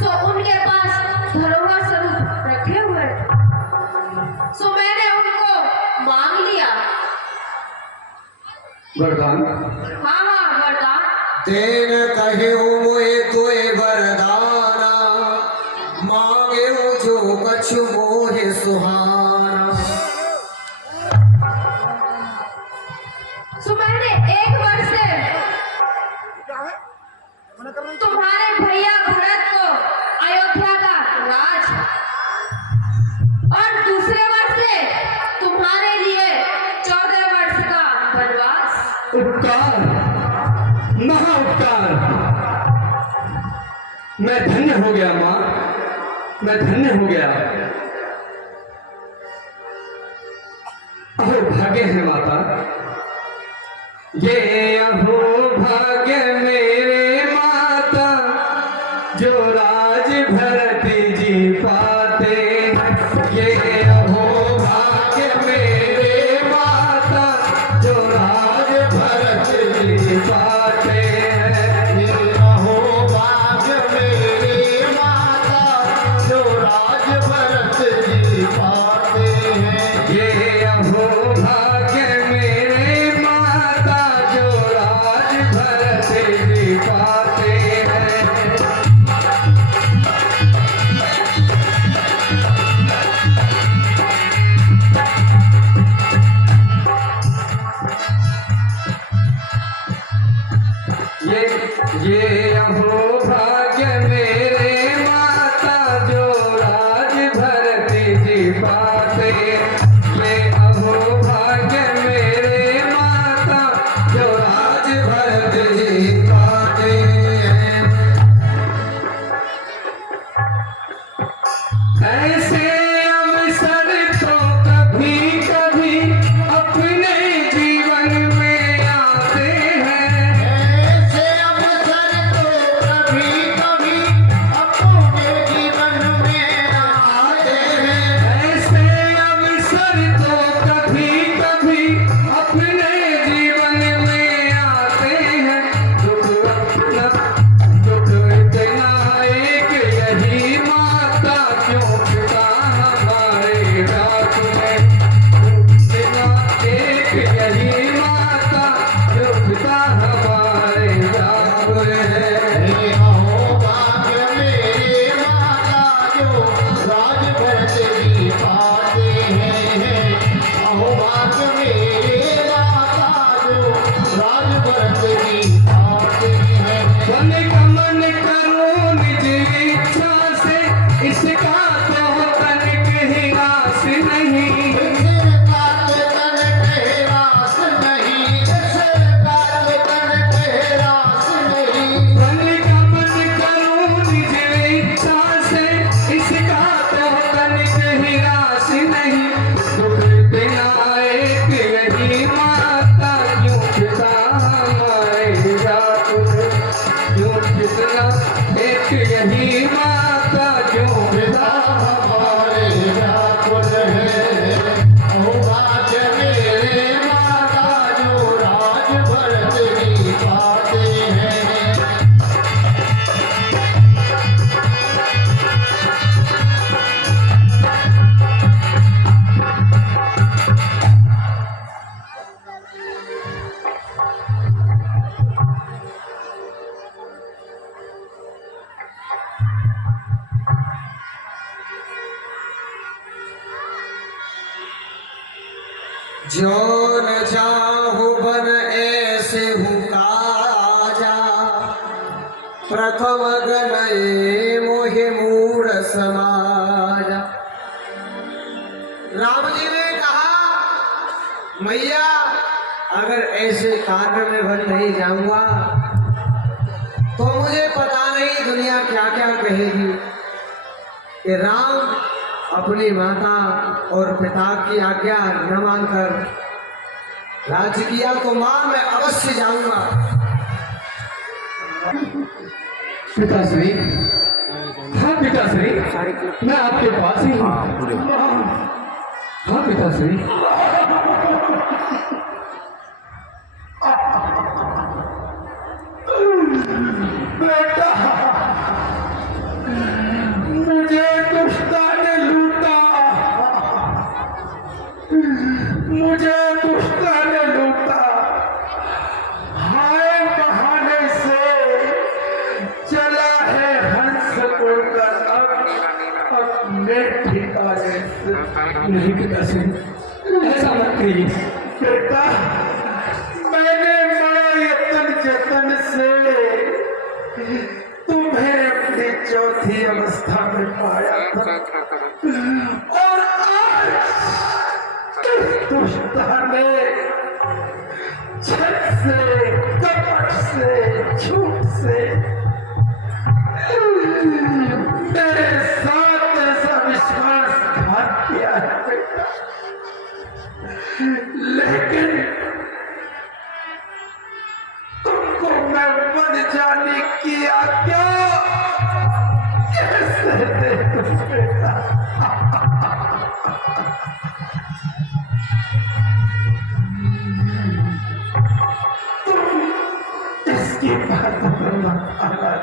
सो उनके पास धरोहर स्वरूप रखे हुए, सो मैंने उनको मांग लिया। वरदान? हाँ हाँ, वरदान। तेन कहे मोए तोय वरदाना, मांगे जो कछु मोहे सुहाना। सो मैंने 1 वर्ष से तुम्हारे भैया भरत को अयोध्या का राज, और दूसरे वर्ष से तुम्हारे लिए 14 वर्ष का वनवास। उपकार, महा उपकार। मैं धन्य हो गया माँ, मैं धन्य हो गया। अहो भाग्य है माता, ये अहो भाग्य मेरे माता, जो राज भरत जी पाते। ये अहो भाग्य मेरे माता, जो राज भरत जी पाते। ये अहो भाग्य मेरे माता, जो राज भरत जी पाते हैं। ये अहो भाग्य मेरे माता, जो राज भरत जी पाते हैं। ये अहो भाग्य मेरे माता, जो राज भरत जी पाते। ये अहो भाग्य मेरे माता, जो राज भरत जी पाते हैं। ऐसे अवसर तो कभी कभी अपने जीवन में आते हैं। ऐसे अवसर तो कभी कभी अपने जीवन में आते हैं। ऐसे अवसर तो कभी कभी अपने जीवन में आते हैं। दुख इतना एक यही माता, क्यों पिता हमारे रात में। दुख इतना एक यही माता, क्यों पिता हमारे रात में। ये अहो भाग्य मेरे माता, जो राज भरत जी पाते हैं। अहो भाग्य मेरे माता, जो राज भरत जी पाते हैं। वन गमन करो निज इच्छा से, इसका तो तनिक ही आस नहीं। सरकार तन के रास नहीं, सरकार तन के रास नहीं। वन गमन करो निज इच्छा से, इसका तो तनिक ही आस नहीं। दुख बिना एक यही माता, क्यों पिता हमारे रात में। क्यों कितना एक यही माता, क्यों पिता हमारे व्याकुल है। अहो भाग्य मेरे माता, जो राज भरत जी पाते हैं। जो न चाहु बन ऐसे हूँ काजा, प्रथम गनये मोहे मूढ़ समाजा। राम जी ने कहा, मैया अगर ऐसे कार्य में बन नहीं जाऊंगा तो मुझे पता नहीं दुनिया क्या क्या कहेगी कि राम अपनी माता और पिता की आज्ञा न मानकर राजकिया को मां मैं अवश्य जाऊंगा। पिताश्री, हाँ पिताश्री, मैं आपके पास ही हूँ। हाँ पिताश्री। बेटा, मुझे दुष्टा ने लूटा, मुझे दुष्टा ने लूटा। हाय बहाने से चला है हंस उड़कर अपने ठिकाने से। नहीं पिताश्री, ऐसा मत कहिए। बेटा, मैंने बड़ा यत्न जतन से तुम्हें अपनी चौथी अवस्था में पाया था, और आज दुष्टा ने छल से, कपट से, झूठ से मेरे साथ ऐसा विश्वासघात किया है बेटा। लेकिन तुमको मैं बन जाने किया क्या? कैसे दे तुम बेटा? तुम इसकी बात पर मत आना।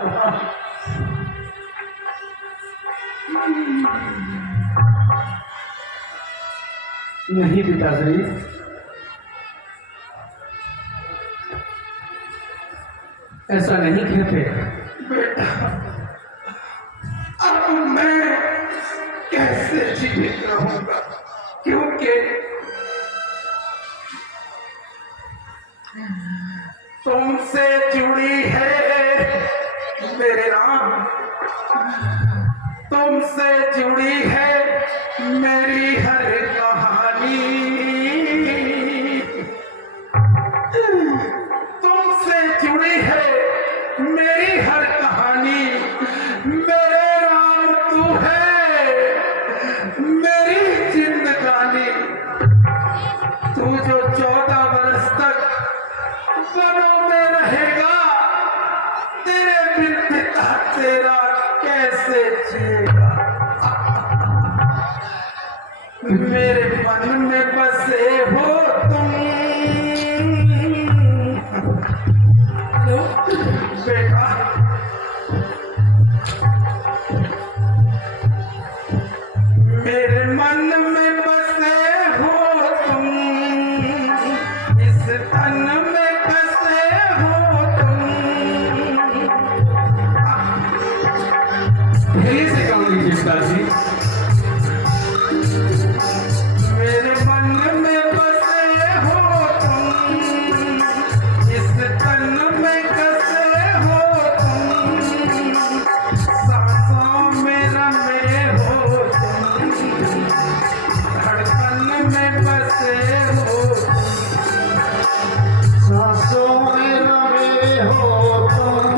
नहीं पिताश्री, ऐसा नहीं कहते। बेटा, अब मैं कैसे जीवित रहूंगा? क्योंकि तुमसे जुड़ी है मेरे राम, तुमसे जुड़ी है मेरी हर कहानी, तुमसे जुड़ी है मेरी हर कहानी। मेरे राम तू है मेरी जिंदगानी। तू जो 14 वर्ष तक वनों में रहेगा, तेरे बिन पिता तेरा कैसे जिएगा? मेरे मन में बसे हो तुम बेटा। मेरे मन में बसे हो तुम, इस तन में बसे हो तुम। धीरे से काम लीजिए पिताश्री। मेरे मन में बसे हो तुम, इस तन में बसे हो तुम। सांसों में रमे हो तुम, धड़कन में बसे हो तुम। सांसों में रमे हो तुम,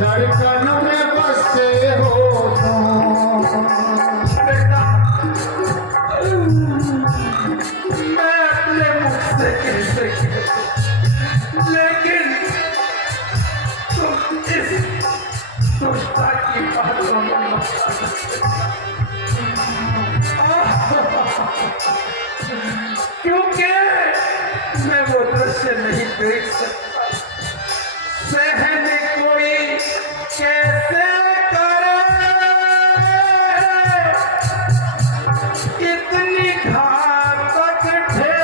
धड़कन में बसे हो तुम। बेटा, मैं अपने मुख से कैसे कहूं, लेकिन तुम इस दुष्टा की बातों में मत आ सकते। क्योंकि मैं वो दृश्य नहीं देख सकता। सहन कोई कैसे करे, इतनी घातक ठेस।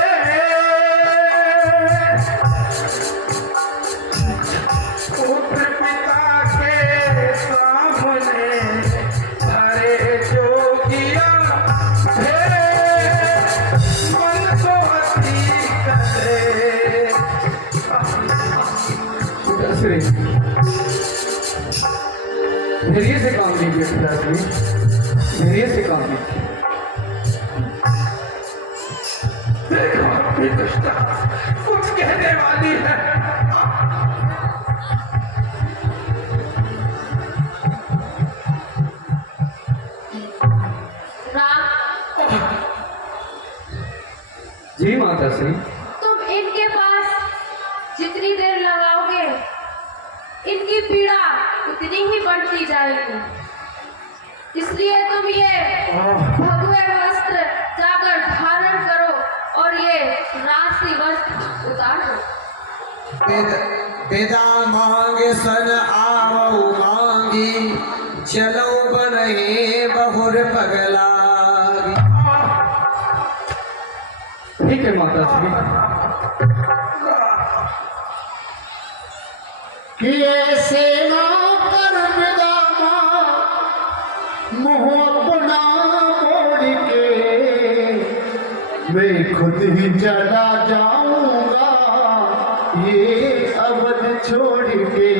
पुत्र पिता के सामने हरे जोगिया हे मन को अति करे। पिताश्री, धैर्य से काम लीजिए पिताश्री, धैर्य से काम लीजिए। देखो अपनी दुष्टा कुछ कहने वाली है। राम, जी माता श्री। इनके पास जितनी देर लगाओगे इनकी पीड़ा उतनी ही बढ़ती जाएगी। इसलिए तुम ये भगवे वस्त्र जाकर धारण करो और ये राशि वस्त्र उतारो। बेदा मांगे सन आवो मांगी, चलो बने बहुर पगला। ठीक है माता श्री। कि ऐसे ना कर बेदामा मुँह अपना मोड़ के, मैं खुद ही चला जाऊंगा ये अवध छोड़ के,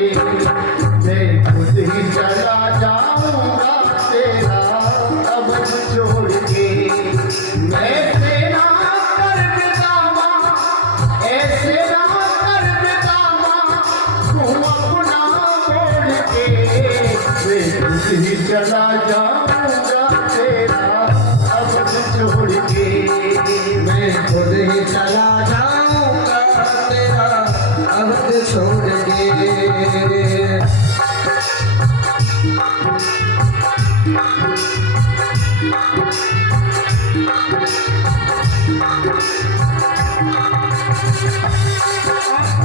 मैं खुद ही चला जाऊंगा तेरा अवध छोड़ के। मैं तेरा कर बेदामा, ऐसे ना कर बेदामा मुँह अपना मोड़ के, मैं खुद ही चला जाऊंगा तेरा अवध छोड़ के। मैं खुद ही चला जाऊंगा तेरा अवध छोड़ के।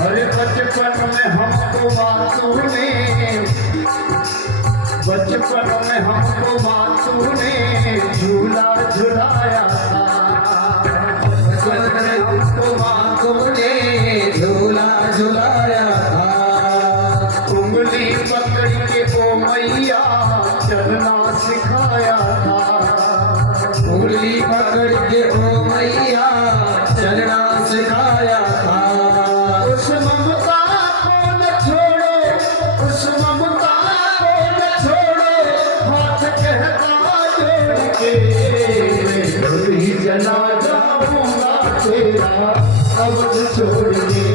अरे बचपन में हमको मातू ने, बचपन में हमको मातू ने झूला झुलाया था। बचपन में हमको मातू ने झूला झुलाया था। उंगली पकड़ के ओ मैया चलना सिखाया था। उंगली पकड़ के ओ मैया चलना सिखाया था। उस ममता को न छोड़ो, उस ममता को न छोड़ो, हाथ कहता जोड़ के, मैं खुद ही चला जाऊंगा तेरा अवध छोड़ के।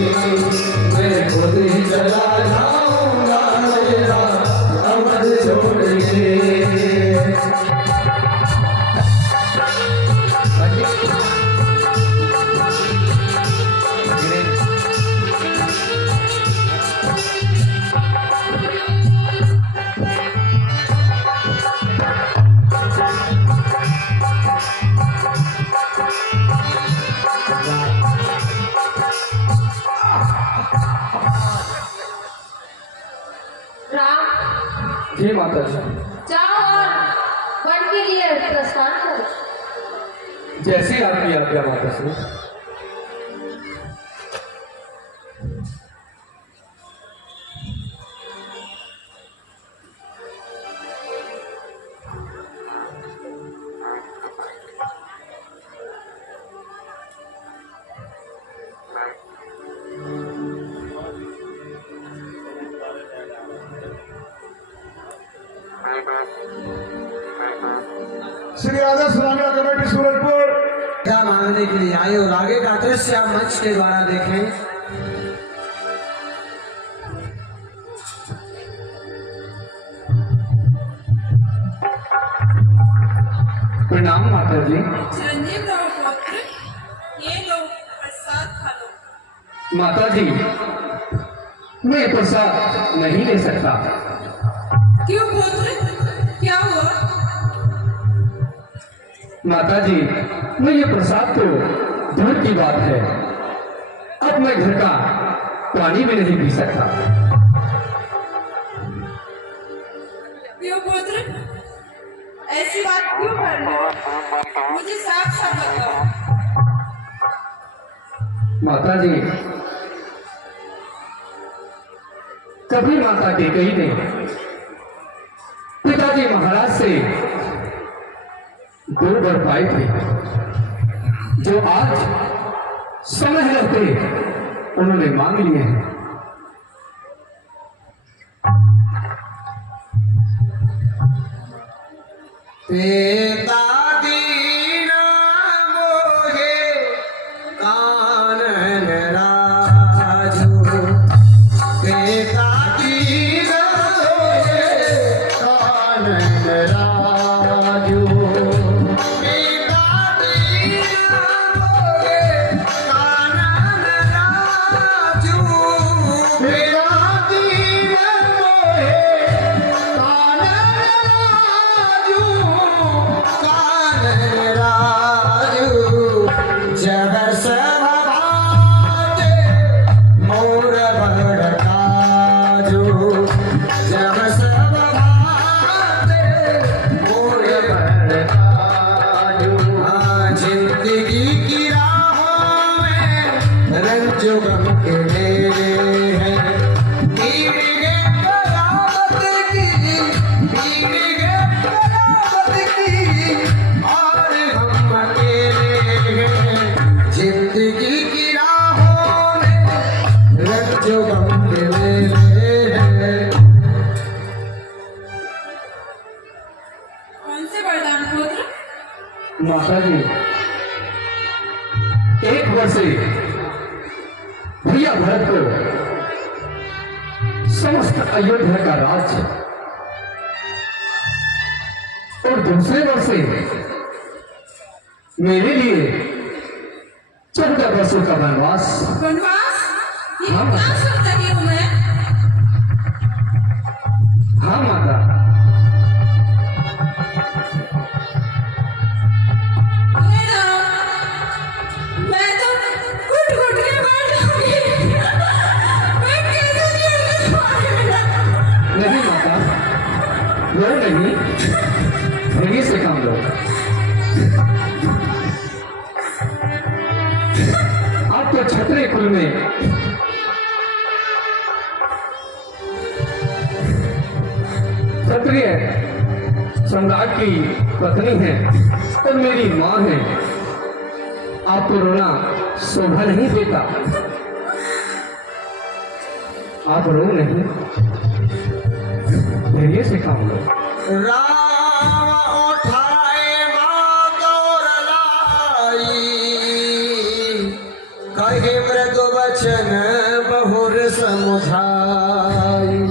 मैं खुद ही चला जाऊंगा तेरा अवध छोड़ के। राम, जी माता जी। जाओ और वन के लिए प्रस्थान करो। जैसी आपकी आज्ञा माता श्री। श्री राधा सुनामिया कमेटी सूरजपुर क्या मांगने के लिए आए और आगे का दृश्य आप मंच के द्वारा देखें। प्रणाम माता जी। चिरंजीव राव पुत्र, ये लो प्रसाद खा लो। माता जी, मैं ये प्रसाद नहीं ले सकता। क्यों पुत्र, क्या हुआ? माता जी, मैं ये प्रसाद तो दूर की बात है, अब मैं घर का पानी भी नहीं पी सकता। क्यों पुत्र, ऐसी बात क्यों कर रहे हो? मुझे साफ साफ बताओ। माता जी, कभी माता के कही ने पिताजी महाराज से 2 वर पाए थे, जो आज समय रहते उन्होंने मांग लिए हैं। पिता दीना मोहे कानन राजू, पिता दीना मोहे कानन राजू, पिता दीना मोहे कानन राजू। रंजो गम के मेले हैं बीवी गे करामत की बीवी गे करामत की और हम अकेले हैं जिंदगी की राहों में रंजो गम के मेले हैं। कौन से वरदान पुत्र? माता जी, एक वर्ष से भैया भरत को समस्त अयोध्या का राज्य और दूसरे वर्ष से मेरे लिए 14 वर्षों का वनवास। वनवास? ये हाँ। क्या सुन रही हूँ मैं? हाँ माता, हे राम, मैं तो घुट-घुट के मर जाऊंगी। मैं कैसे जीऊंगी तुम्हारे बिना? नहीं माता, रो नहीं, धैर्य से काम लो। आप तो क्षत्रिय कुल में क्षत्रिय सम्राट की पत्नी है और मेरी माँ है। आपको रोना शोभा नहीं देता। आप रो नहीं, धैर्य से काम लो। राम उठाए मात और लाई कहे मृदु वचन बहुर समुझाई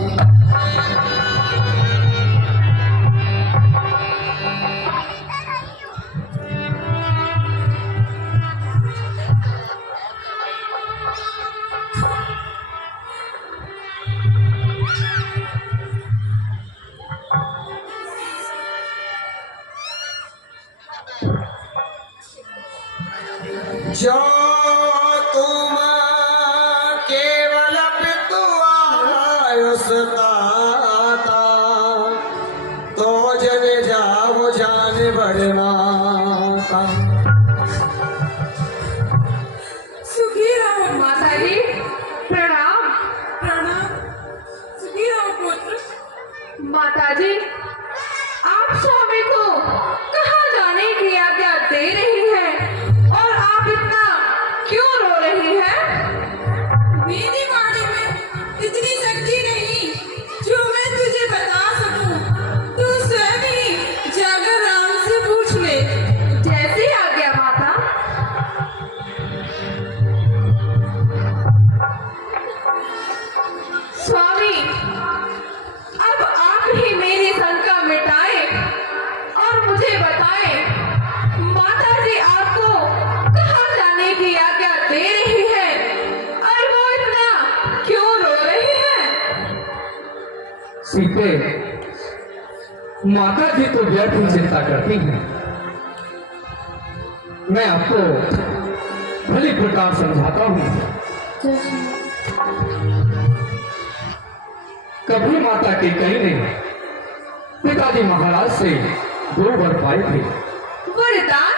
जो तुम केवल पितु आयुष्ताता तो जन जाओ जान बड़ माता। सुखी रहो माता जी प्रणाम। प्रणाम। सुखी रहो पुत्र। माता जी, आप स्वामी को कहाँ जाने की आज्ञा दे रही हैं और आप इतना क्यों रो रही हैं? मेरी वाणी में इतनी शक्ति नहीं जो मैं तुझे बता सकूं। तू स्वयं ही जाकर राम से पूछ ले। जैसी आज्ञा माता। स्वामी, अब आप ही मेरी शंका मिटाएं और मुझे बताएं, माता जी आपको कहाँ जाने की आज्ञा दे रही है और वो इतना क्यों रो रही है? सीते, माता जी तो व्यर्थ ही चिंता करती हैं। मैं आपको भली प्रकार समझाता हूँ। कभी माता के कई ने पिताजी महाराज से 2 वर पाए थे। वरदान?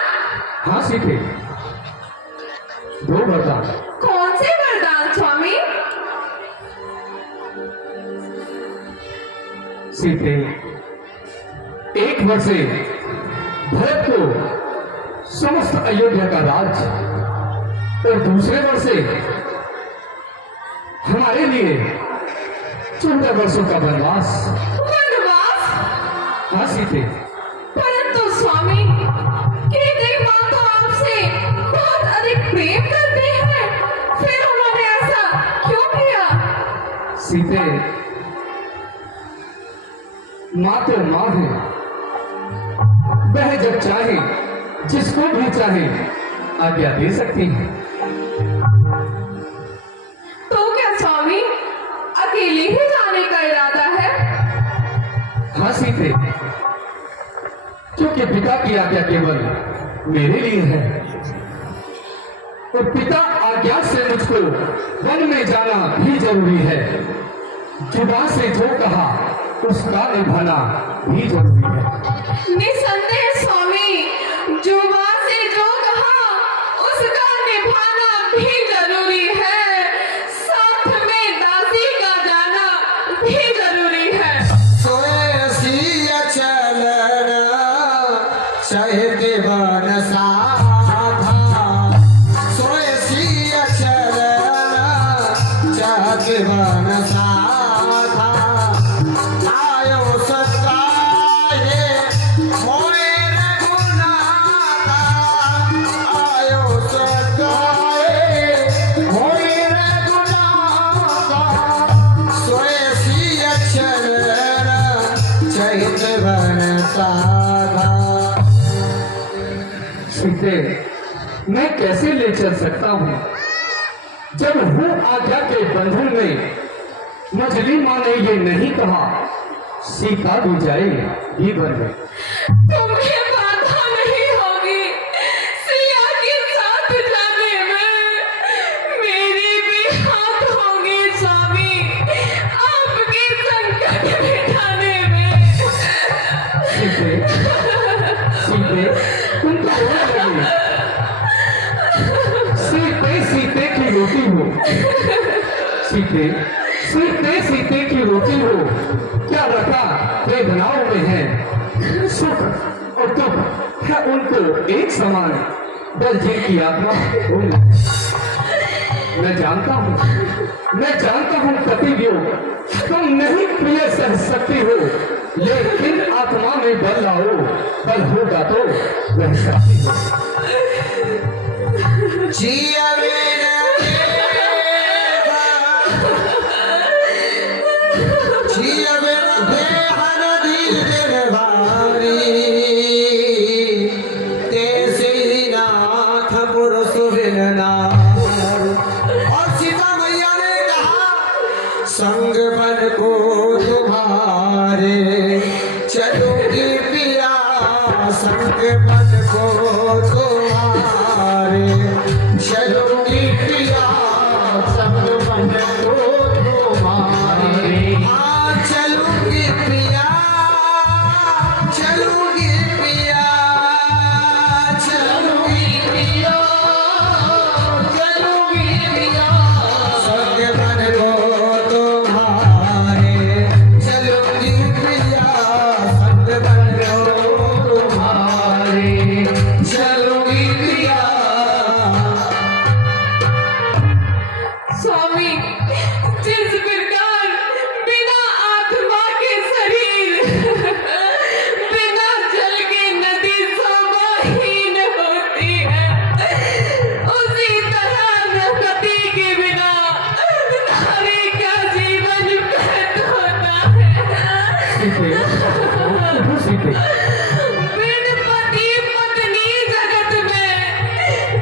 हाँ सीते, 2 वरदान। कौन से वरदान स्वामी? सीते, एक वर्ष से भरत को समस्त अयोध्या का राज्य और दूसरे वर्ष से हमारे लिए 14 वर्षों का वनवास। वनवास? हाँ सीते, परंतु स्वामी, केतकी माँ तो आपसे बहुत अधिक प्रेम करते हैं, फिर उन्होंने ऐसा क्यों किया? सीते, माँ तो माँ है। वह जब चाहे जिसको भी चाहे आज्ञा दे सकती है। तो क्या स्वामी अकेले ही जाने का इरादा है? हाँ सीते, क्योंकि पिता की आज्ञा केवल मेरे लिए है और पिता आज्ञा से मुझको वन में जाना भी जरूरी है। जुबान से जो कहा उसका निभाना भी जरूरी है। निसंदेह स्वामी, जुबान से जो कहा उसका निभाना भी जरूरी भगवान साधा आयो सताए मोरे रघुनाथा आयो सताए मोरे रघुनाथा सोए सी अक्षर चैत वन साधा। सीते मैं कैसे ले चल सकता हूँ जब हूँ आज्ञा के बंधन में। मछली माँ ने ये नहीं कहा सीता भी जाए जीवन में। तुम्हें बाधा नहीं होगी सिया के साथ जाने में, मेरे भी हाथ होंगे स्वामी आपके संकट मिटाने में। सीते सीते तुम तो रोने लगी। सीते सीते की रोटी हो, सीते सीते सीते की रोटी हो, क्या रखा वेदनाओं में है। सुख और दुख है उनको एक समान, बल जिनकी आत्मा हो। मैं जानता हूँ प्रतियोग तुम नहीं प्रिय सह सकती हो, लेकिन आत्मा में बल लाओ, बल होगा तो वह शक्ति हो। जिया मेरा देवा जिया मेरा देहन दीन भारी तेसी नाथ पुरुष बिन नार। और सीता मैया ने कहा संग बन को तुम्हारे चलूंगी पिया संग बन को तुम्हारे चलूंगी पिया संग बन को तुम्हारे। हाँ चलूंगी पिया चलूंगी पिया चलूंगी पिया चलूंगी पिया संग बन को तुम्हारे चलूंगी पिया संग बन को तुम्हारे चलूंगी पिया। स्वामी जिस प्रकार बिना आत्मा के शरीर बिना जल के नदी शोभाहीन होती है, उसी तरह नदी के बिना नारी का जीवन व्यर्थ होता है। सीते बिन पति पत्नी जगत में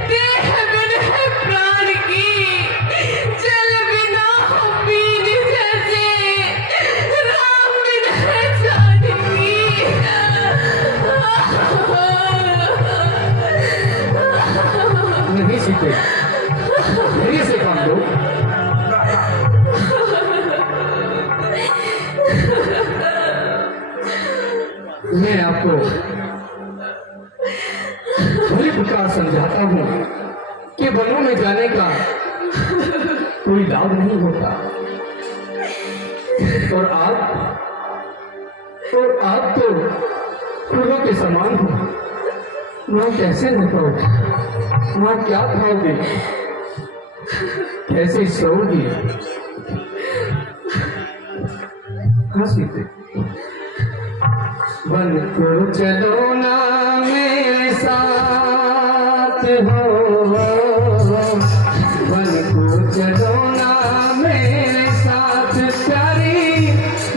देह बिन है प्राण की, जल बिना पीन जैसे राम बिन है जानकी। नहीं सीते धीरे से काम लो। मैं आपको पूरी प्रकार समझाता हूँ कि वनों में जाने का कोई लाभ नहीं होता, और आप तो फूलों के समान हो। वहाँ कैसे रह पाओगे, वहाँ क्या खाओगे, कैसे सोओगी। हाँ सीते वन को चलो ना मेरे साथ हो, वन को चलो ना मेरे साथ, प्यारी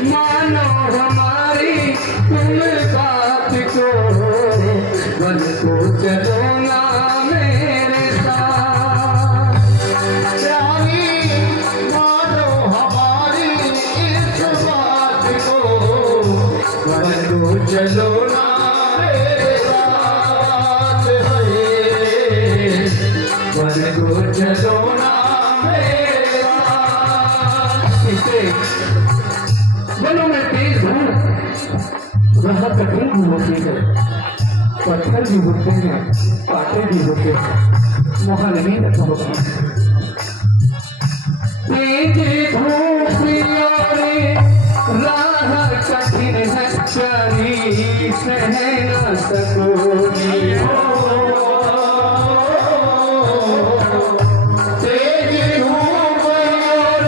मानो हमारी तुम बात को, वन को चलो ना मेरे साथ। प्यारी मानो हमारी इस बात को वन को चलो ना मेरे साथ है वन को चलो ना मेरे साथ। इसे वनों में तेज धूप वहाँ कठिन भी होती है, पत्थर भी होते हैं, कांटे भी होते हैं, वहाँ नहीं रखा होता। तेज धूप और राह कठिन है, प्यारी सह न सकोगी। तेरी धूप और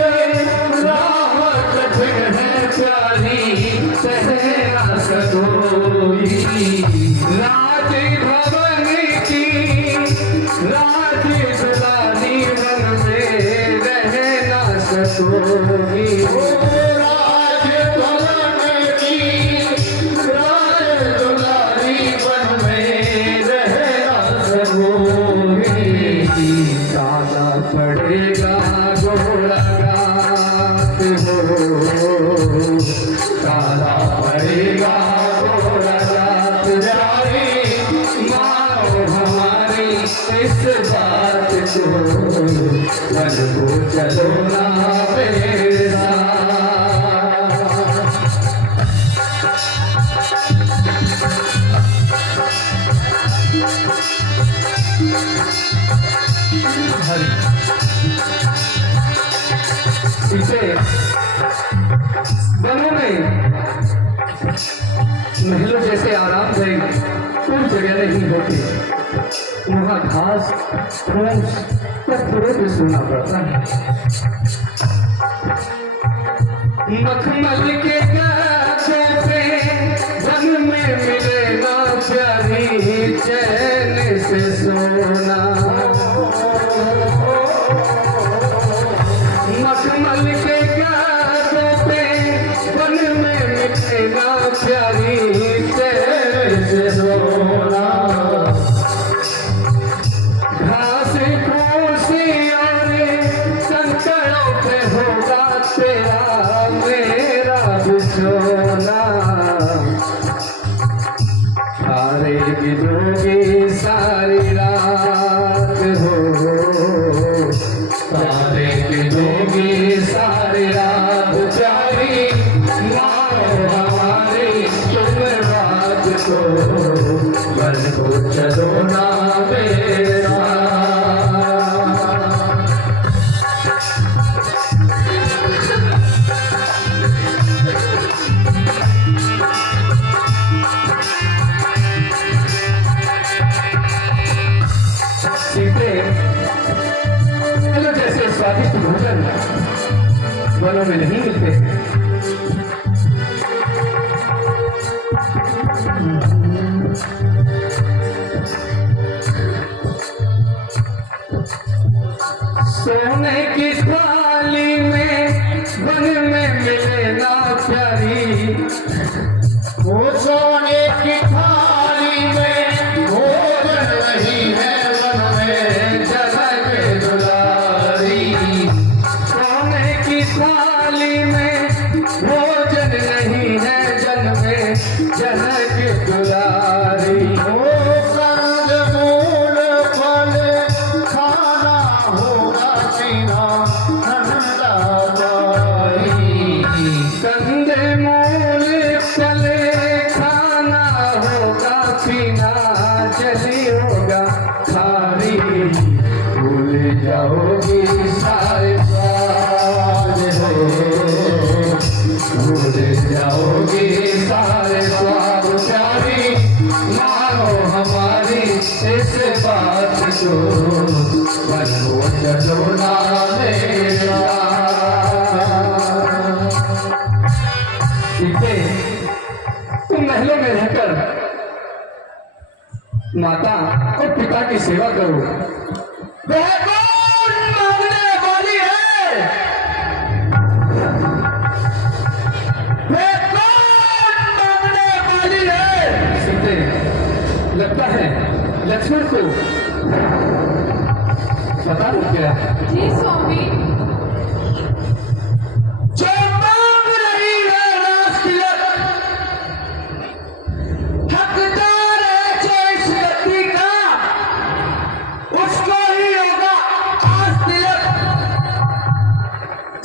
सकोगी। राज दुल्हन की राज दुलारी बन में रहना सकोगी। काला पड़ेगा घोड़ा गात हो, काला पड़ेगा घोड़ा गात। प्यारी मानो हमारी इस बात को, मन को चलो ना मेरे साथ। इसे वनों में महलों जैसे आरामदायी कोई जगह नहीं होती। वहाँ घास फूस पत्थरों पे सोना पड़ता है। मखमल के गाछों पे वन में मिले ना प्यारी चैन से सोना। मखमल के गाछों पे वन में मिले ना प्यारी चैन से सोना। घास फूसी और कंकड़ों पे होगा तेरा मेरा बिछोना। हारे गिरोगी सारी रात हो, तारे गिरोगी सारी रात। प्यारी मानो हमारी तुम बात को, मन को चलो ना मेरा। सीते चलो जैसे स्वादिष्ट भोजन वनों में नहीं मिलते हैं। सोने की थाली में वन में मिले ना प्यारी। वो सोने की थाली में भोजन नहीं है वन में जनक दुलारी। सोने की थाली में भोजन नहीं है जन में जनक दुलारी। वो कंद मूल फल खाना होगा पीना ठंडा पानी। कंदे मूल फल खाना होगा पीना जली होगा खारी। भूल जाओगी सारे स्वाद हो, भूल जाओगी सारे स्वाद। प्यारी मानो हमारी इस बात को, मन को चलो ना मेरा। सीते तुम महलों में रहकर माता और पिता की सेवा करो। वह कौन मांगने वाली है? वह कौन मांगने वाली है? सीते लगता है लक्ष्मण को पता लग गया। जी स्वामी। जो मांग रही है रास तिलक, हकदार है जो इस गति का, उसको ही होगा आज तिलक।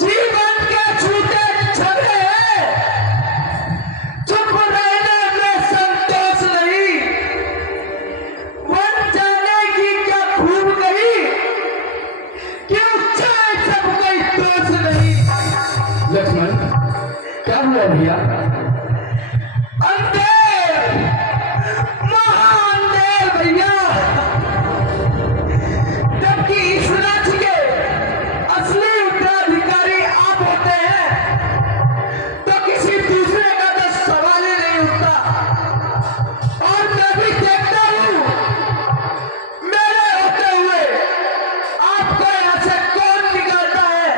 जीवन के छूटे छड़े हैं, चुप रहने में संतोष नहीं। वन जाने की क्या खूब कही, क्यों चाहे सब कोई दोष नहीं। लक्ष्मण क्या हुआ भैया? अंधेर, महाअंधेर भैया। जबकि इस राज्य के असली उत्तराधिकारी आप होते हैं, तो किसी दूसरे का तो सवाल ही नहीं उठता। और मैं भी देखता हूँ, मेरे होते हुए आपको यहाँ से कौन निकालता है।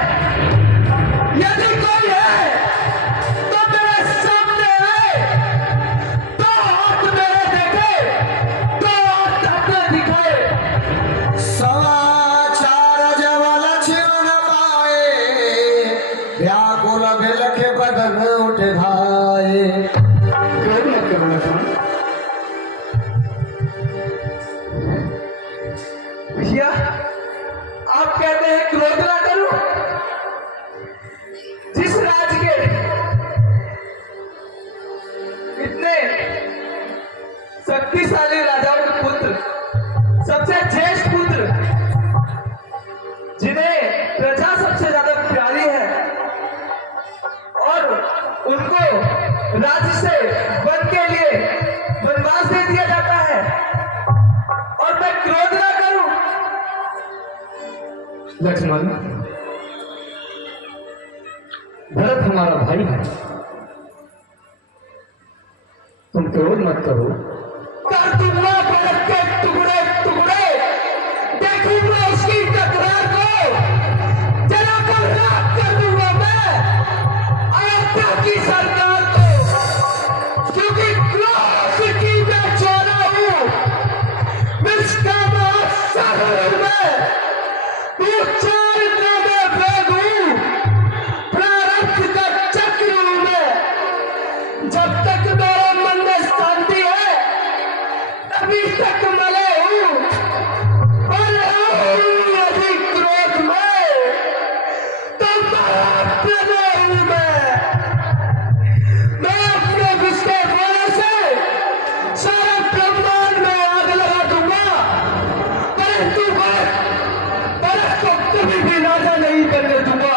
कदम उठाए। क्रोध मत करो लक्ष्मण। भैया आप कहते हैं क्रोध ना करूं। जिस राज के इतने शक्तिशाली राजाओं के पुत्र, सबसे ज्येष्ठ पुत्र, जिन्हें प्रजा सबसे ज्यादा प्यारी है, और उनको राज्य से वन के लिए वनवास दे दिया जाता है, और मैं क्रोध ना करूं। लक्ष्मण, भरत हमारा भाई है, तुम क्रोध मत करो। कर दूंगा भरत के टुकड़े टुकड़े, देखूंगा उसकी तकरार को, जलाकर राख कर दूंगा मैं अयोध्या की सरकार को, क्योंकि क्रोध की मैं चोरा हूं, विष का महासागर हूं मैं, तू चारित्र में वेद हूं, प्रारब्ध का चक्र हूं मैं। जब तक मेरे मन में शांति है तभी तक मले हूं, पर यदि क्रोध में तो मरने हूं मैं अपने गुस्से होने से सारे ब्रह्मांड में आग लगा दूंगा, परंतु भरत को कभी भी राजा नहीं करने दूंगा।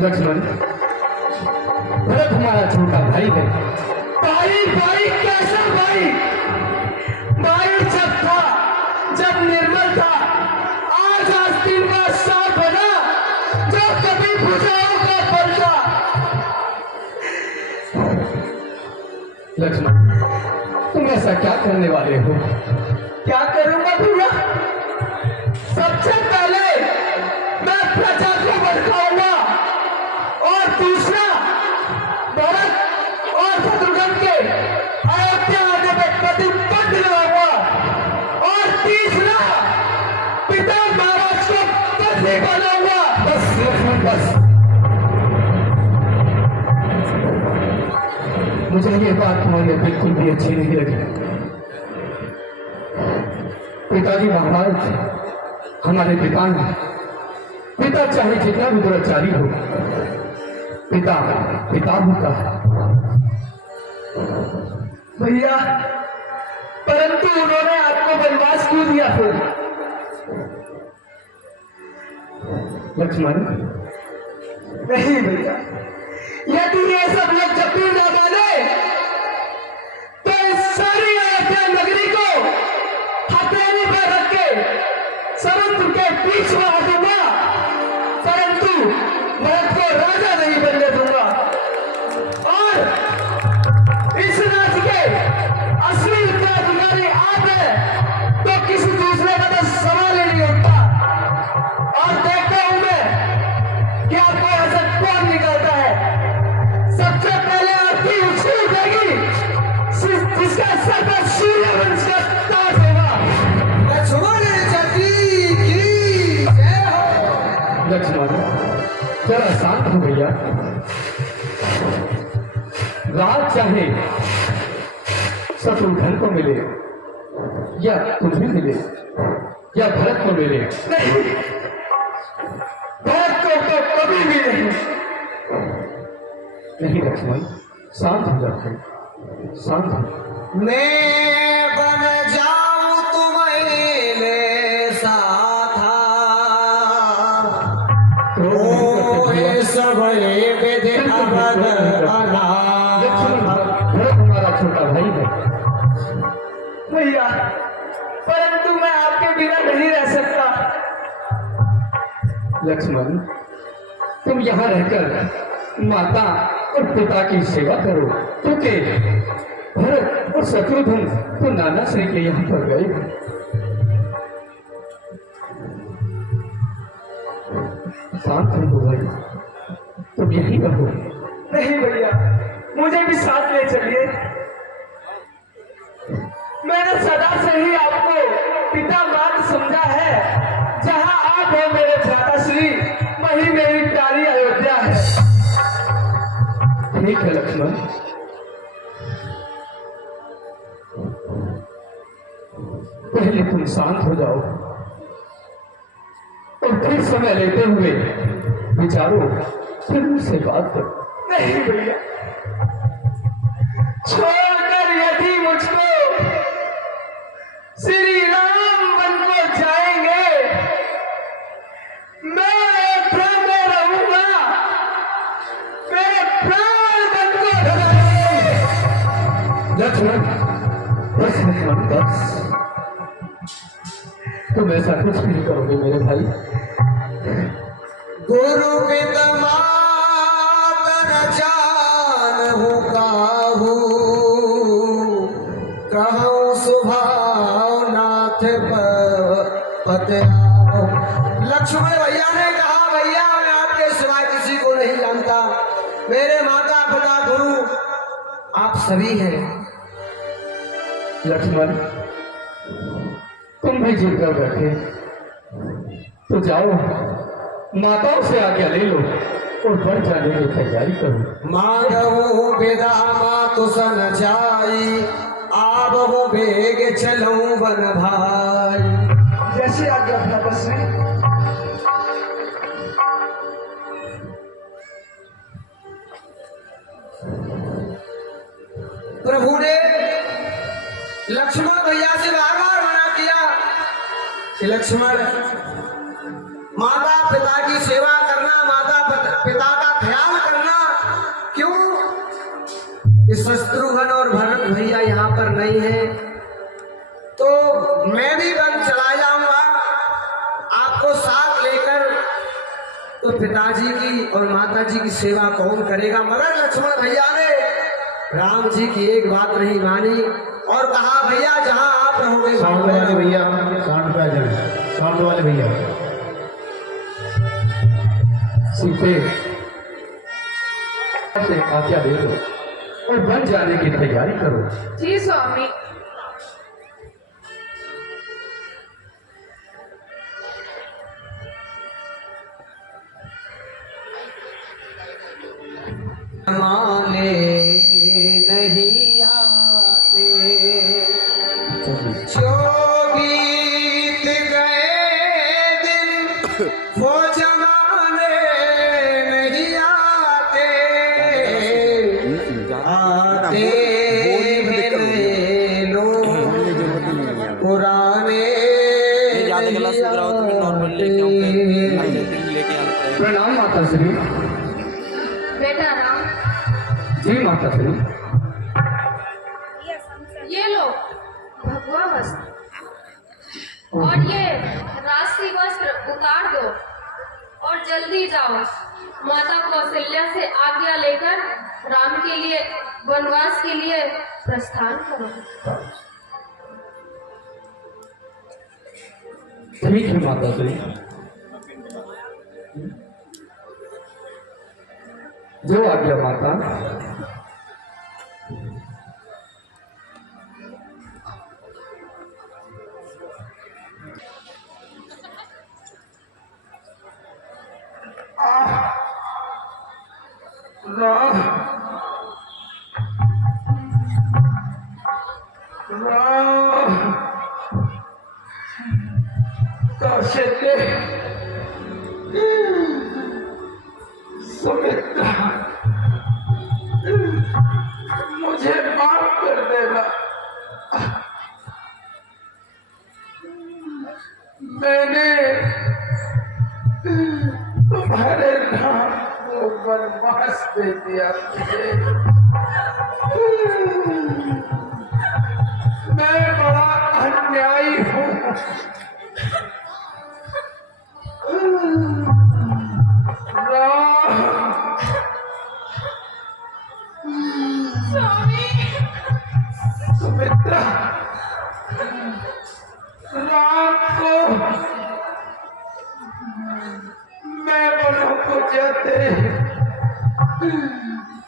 लक्ष्मण, भरत हमारा छोटा भाई है। भाई भाई कैसा भाई? भाई जब था, जब निर्मल था, आज आस्तीन का सांप बना जो कभी भुजाओं का बल था। लक्ष्मण, तुम ऐसा क्या करने वाले हो? क्या करूंगा भैया? सबसे पहले मैं प्रजा को भड़काऊंगा, और दूसरा भरत और शत्रुघ्न के अयोध्या आने पर प्रतिबंध लगाऊंगा, और तीसरा पिता महाराज को बंदी बनाऊंगा। बस लक्ष्मण बस, मुझे ये बात तुम्हारी बिल्कुल भी अच्छी नहीं लगी। पिताजी महाराज हमारे पिता हैं। पिता चाहे जितना भी दुराचारी हो, पिता पिता होता है। भैया, परंतु उन्होंने आपको वनवास क्यों दिया फिर? लक्ष्मण, नहीं भैया, यदि ये सब लोग जब भी न माने तो इस सारी अयोध्या नगरी को हथेली पर रख के समुद्र के बीच में दूंगा, परंतु भरत को राजा नहीं बनने दूंगा, और इस राज्य के असली उत्तराधिकारी आप हैं, तो किसी दूसरे का तो सवाल ही नहीं उठता। और देखता हूं मैं कि आपको ऐसा कौन निकालता है। सबसे पहले आपकी उछली उठेगी, जिसका सर पर सूर्यवंश का ताज होगा। लक्ष्मण जी की जय हो। लक्ष्मण, जरा शांत हो भैया। राज चाहे शत्रुघ्न को मिले या तुम्हें मिले या भरत को मिले, नहीं, भरत को तो कभी भी नहीं। नहीं लक्ष्मण, शांत हो जाते, शांत हो। मैं बन जाऊं तुम्हारे साथा, ओए सबरे विधि अवध अनाथ। भरत हमारा छोटा भाई है। भैया, परंतु मैं आपके बिना नहीं रह सकता। लक्ष्मण, तुम यहाँ रहकर माता और पिता की सेवा करो, क्योंकि भरत और शत्रुघ्न तो नाना श्री के यहाँ पर गए हैं। शांत हो भाई, तुम यही रहो। नहीं भैया, मुझे भी साथ ले चलिए। मैंने सदा से ही आपको पिता मान समझा है। जहां आप हो मेरे भ्राताश्री, वही मेरी प्यारी अयोध्या है। ठीक है लक्ष्मण, पहले तुम शांत हो जाओ और फिर समय लेते हुए विचारो, फिर मुझसे बात करो। नहीं भैया, छोड़कर यदि मुझको श्री राम वन को जाएंगे, मैं प्राण में रहूंगा, मेरे प्राण वन को धराएंगे। लक्ष्मण बस, लक्ष्मण बस, तुम ऐसा कुछ भी नहीं करोगे मेरे भाई। गुरु पितमा कर जानहु काहू, कहूँ सुभाव नाथ पत आओ। लक्ष्मण भैया ने कहा, भैया मैं आपके सिवाय किसी को नहीं जानता, मेरे माता पिता गुरु आप सभी हैं। लक्ष्मण तुम भी जिद कर बैठे तो जाओ, माताओं से आज्ञा ले लो और बढ़ जाने की तैयारी करो। मांगो बेदा मातु सन जाई, आवो बेग चलूं वन भाई। जैसे आज्ञा तपस्वी। प्रभु ने लक्ष्मण भैया से बार बार मना किया कि लक्ष्मण माता पिता की सेवा करना, माता पिता का ख्याल करना। क्यों? इस शत्रुघ्न और भरत भैया यहाँ पर नहीं है तो मैं भी वन चला जाऊंगा आपको साथ लेकर, तो पिताजी की और माता जी की सेवा कौन करेगा। मगर लक्ष्मण भैया ने राम जी की एक बात नहीं मानी और कहा, भैया जहां आप रहोगे साउंड वाले भैया, साउंड पे आ जाए, साउंड वाले भैया। सीते से आज्ञा दे दो और बन जाने की तैयारी करो। जी स्वामी। माने नहीं आते, जो बीत गए दिन वो जमाने नहीं आते, आते नए लोग पुराने नहीं आते। प्रणाम माता श्री। बेटा राम, जी माता श्री। ये लो भगवा वस्त्र और ये राष्ट्रीय वस्त्र उतार दो और जल्दी जाओ, माता कौशल्या से आज्ञा लेकर राम के लिए वनवास के लिए प्रस्थान करो। ठीक है माता श्री, जो आज्ञा माता। सुमित्रा, मुझे माफ कर देना। मैंने तुम्हारे नाम को वनवास दे दिया। मैं बड़ा अन्यायी हूँ। सुमित्रा, राम को मैं वनों को जाते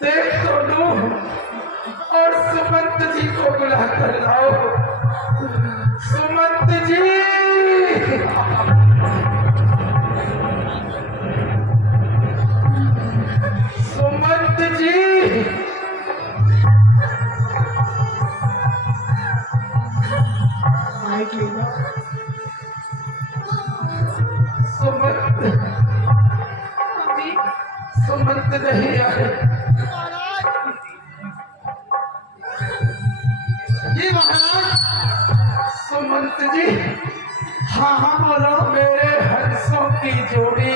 देख तो लूं और सुमंत जी को बुला कर लाओ। सुमंत जी, सुमंत जी। सुमंत नहीं आए। जी महाराज। सुमंत जी, हाँ हाँ बोलो। मेरे हंसों की जोड़ी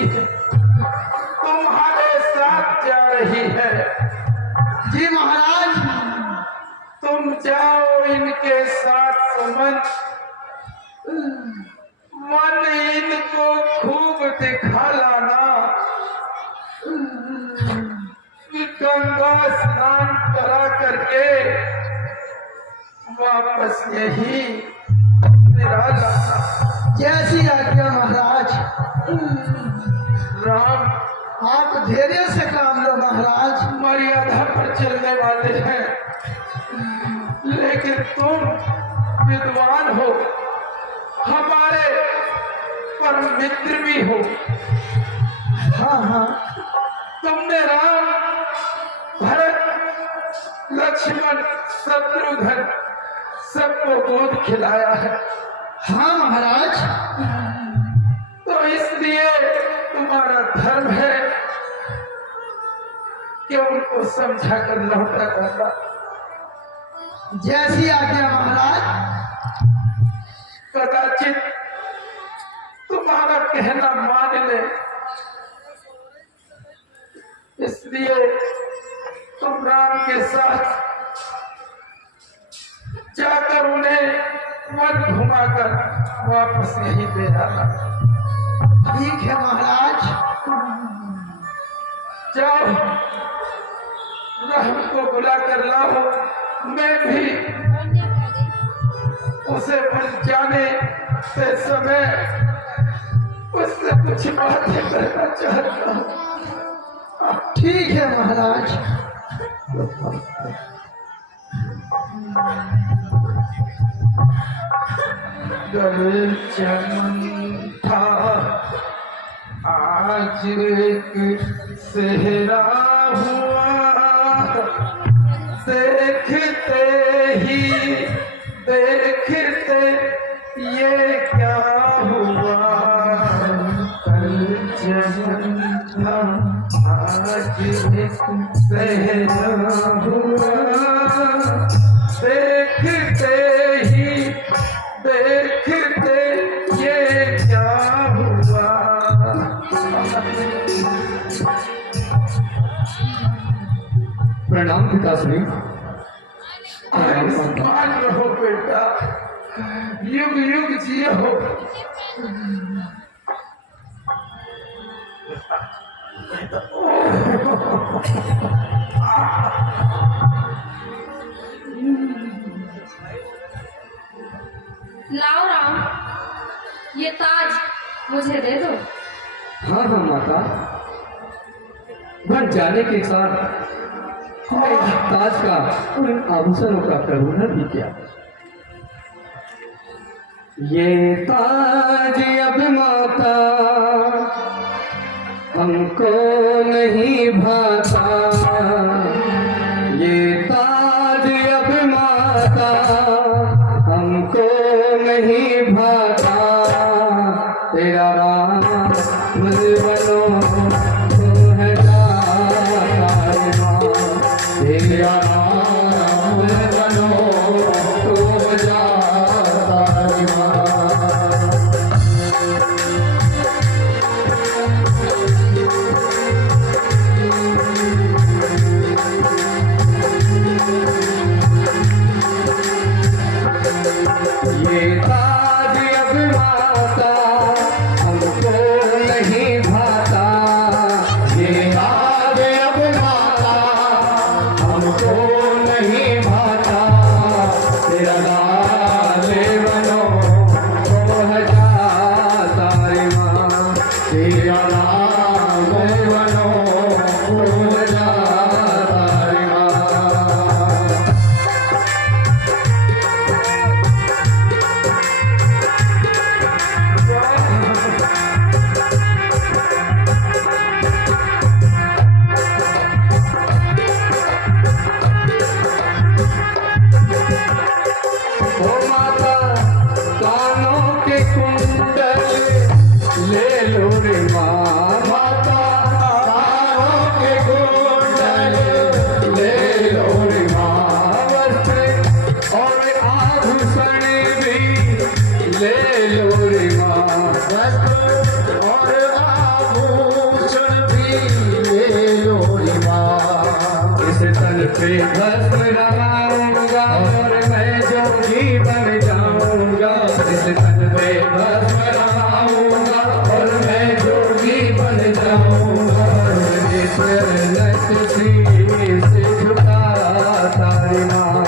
तुम्हारे साथ जा रही है। जी महाराज। तुम जाओ इनके साथ सुमंत, मन इनको खूब दिखा लाना कि गंगा स्नान करा करके वापस यही मेरा लाना। जैसी आज्ञा महाराज। राम, आप धैर्य से काम लो महाराज। मर्यादा पर चलने वाले हैं, लेकिन तुम विद्वान हो, हमारे परम मित्र भी हो। हाँ हाँ। तुमने राम, भरत, लक्ष्मण, शत्रुघ्न सबको गोद खिलाया है। हाँ महाराज। तो इसलिए तुम्हारा धर्म है कि उनको समझा कर लौटा करना। जैसी आज्ञा महाराज। कदाचित तुम्हारा कहना मान ले, इसलिए तुम राम के साथ जाकर उन्हें मन घुमाकर वापस यहीं ले आना। ठीक है महाराज। जाओ, राम को बुला कर लाओ। मैं भी उसे बन जाने से समय उससे कुछ बातें करना चाहता हूँ। ठीक है महाराज। गल चमन था आज एक सेहरा हुआ, देखते ही देखते ये क्या हुआ। कल चमन था आज एक सेहरा हुआ, देखते ही देखते ये क्या हुआ। प्रणाम पिताश्री। आयुष्मान रहो बेटा, युग युग जियो। लाओ राम, ये ताज मुझे दे दो। हाँ हाँ माता, बन जाने के साथ मैं इस ताज का और इन आभूषणों का करुणा भी किया। ये ताज अब माता हमको नहीं भाता, ये ताज अब माता हमको नहीं भाता। तेरा राम बनो तो है दाता, तेरा राम बनो तो जाता। ये ताज अब माता हमको नहीं भाता, पे भस्म लगाऊंगा और मैं जोगी बन जाऊंगा। इस तन पे भस्म लगाऊंगा और मैं जोगी बन जाऊंगा। इस लट से झुका तारी माँ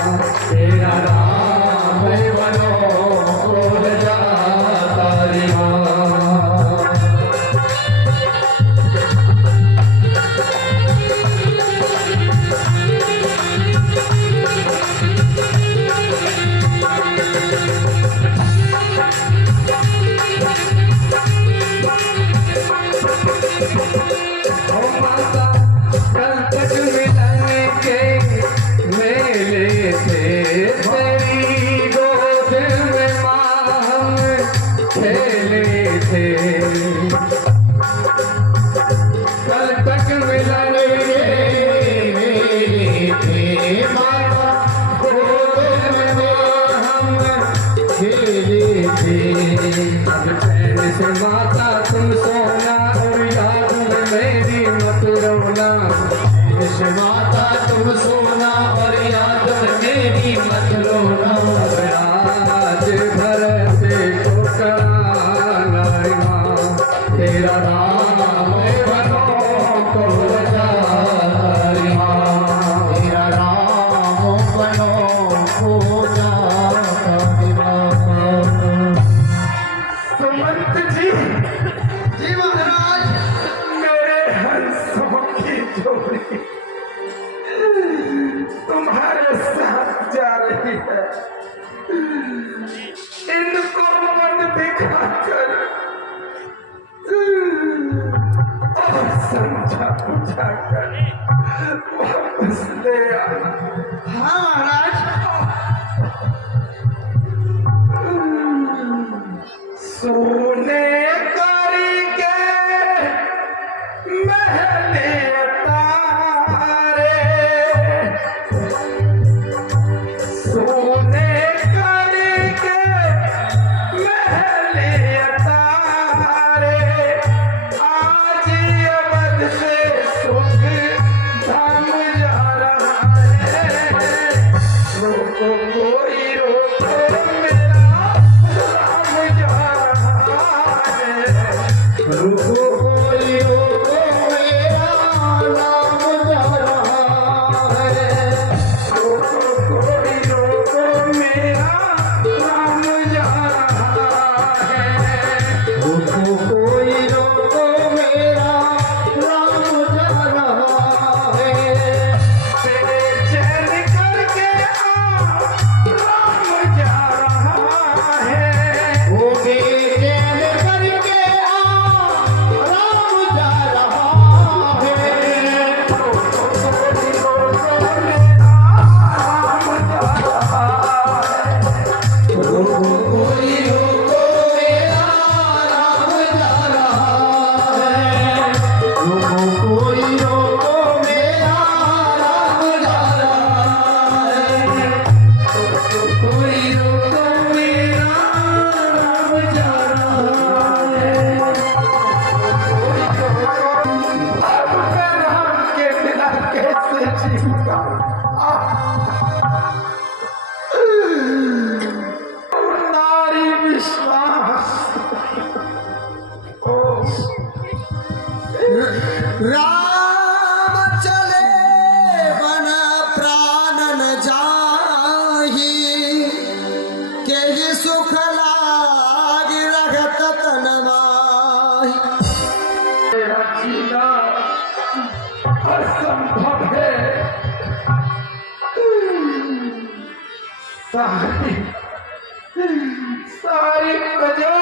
तेरा नाम बनो खोल जा तारी माँ। ओ माता कल तक मिलन के मेले थे तेरी गोद में माँ हम खेले थे। कल तक मिलन के मेले थे माता गोद में माँ हम खेले थे। अब चैन से माता तुम सोना और याद में मेरी मत रोना। इस माता तुम सोना और याद में मेरी मत रोना। आज भर से तो कराना माँ तेरा नाम बनो तो जा तारी माँ तेरा नाम बनो तो जा तारी माँ। सुमंत जी जी महाराज। मेरे हंसों की जोड़ी तुम्हारे साथ जा रही है। इनको मन दिखाकर और समझा बुझाकर वापस ले आना। हाँ महाराज। सोने करके महले तारे सोने करके महले तारे आज अवध से सुख धाम जा रहा है। रोको कोई रोको मेरा राम जा रहा है। रुको कोई रोको मेरा नाम जा रहा है। रोको कोई रोको मेरा राम जा रहा है। रुको कोई रोको मेरा राम जा रहा है। तेरे चैन करके राम जा रहा है। वो बेचैन करके राम जा रहा है। रोको कोई रोको मेरा राम जा रहा है। रुको कोई रोको मेरा राम जा रहा है। रुको कोई रोको मेरा राम जा रहा है। कोई रोको मेरा राम जा रहा है। अब मैं राम के बिना कैसे जीऊंगा। नारी विश्वास ओ राम चले बन प्राण न जाही। के ही सुख लाग रघत तन माही। मेरा जीना असंभव है। सारी सारी प्रजा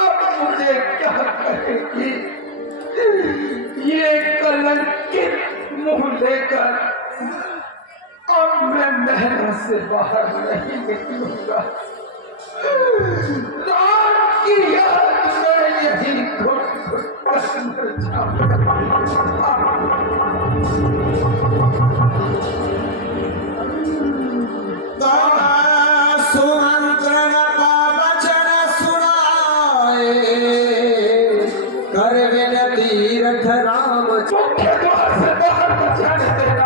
अब मुझे क्या कहेगी। ये कलंकित मुंह लेकर अब मैं महल से बाहर नहीं निकलूंगा। राम की याद में यही घुट घुट कर मर जाऊंगा। सुमंत्रण का वचन सुनाए। कर विनती रख राम मुख्य द्वार से बाहर जाने देना।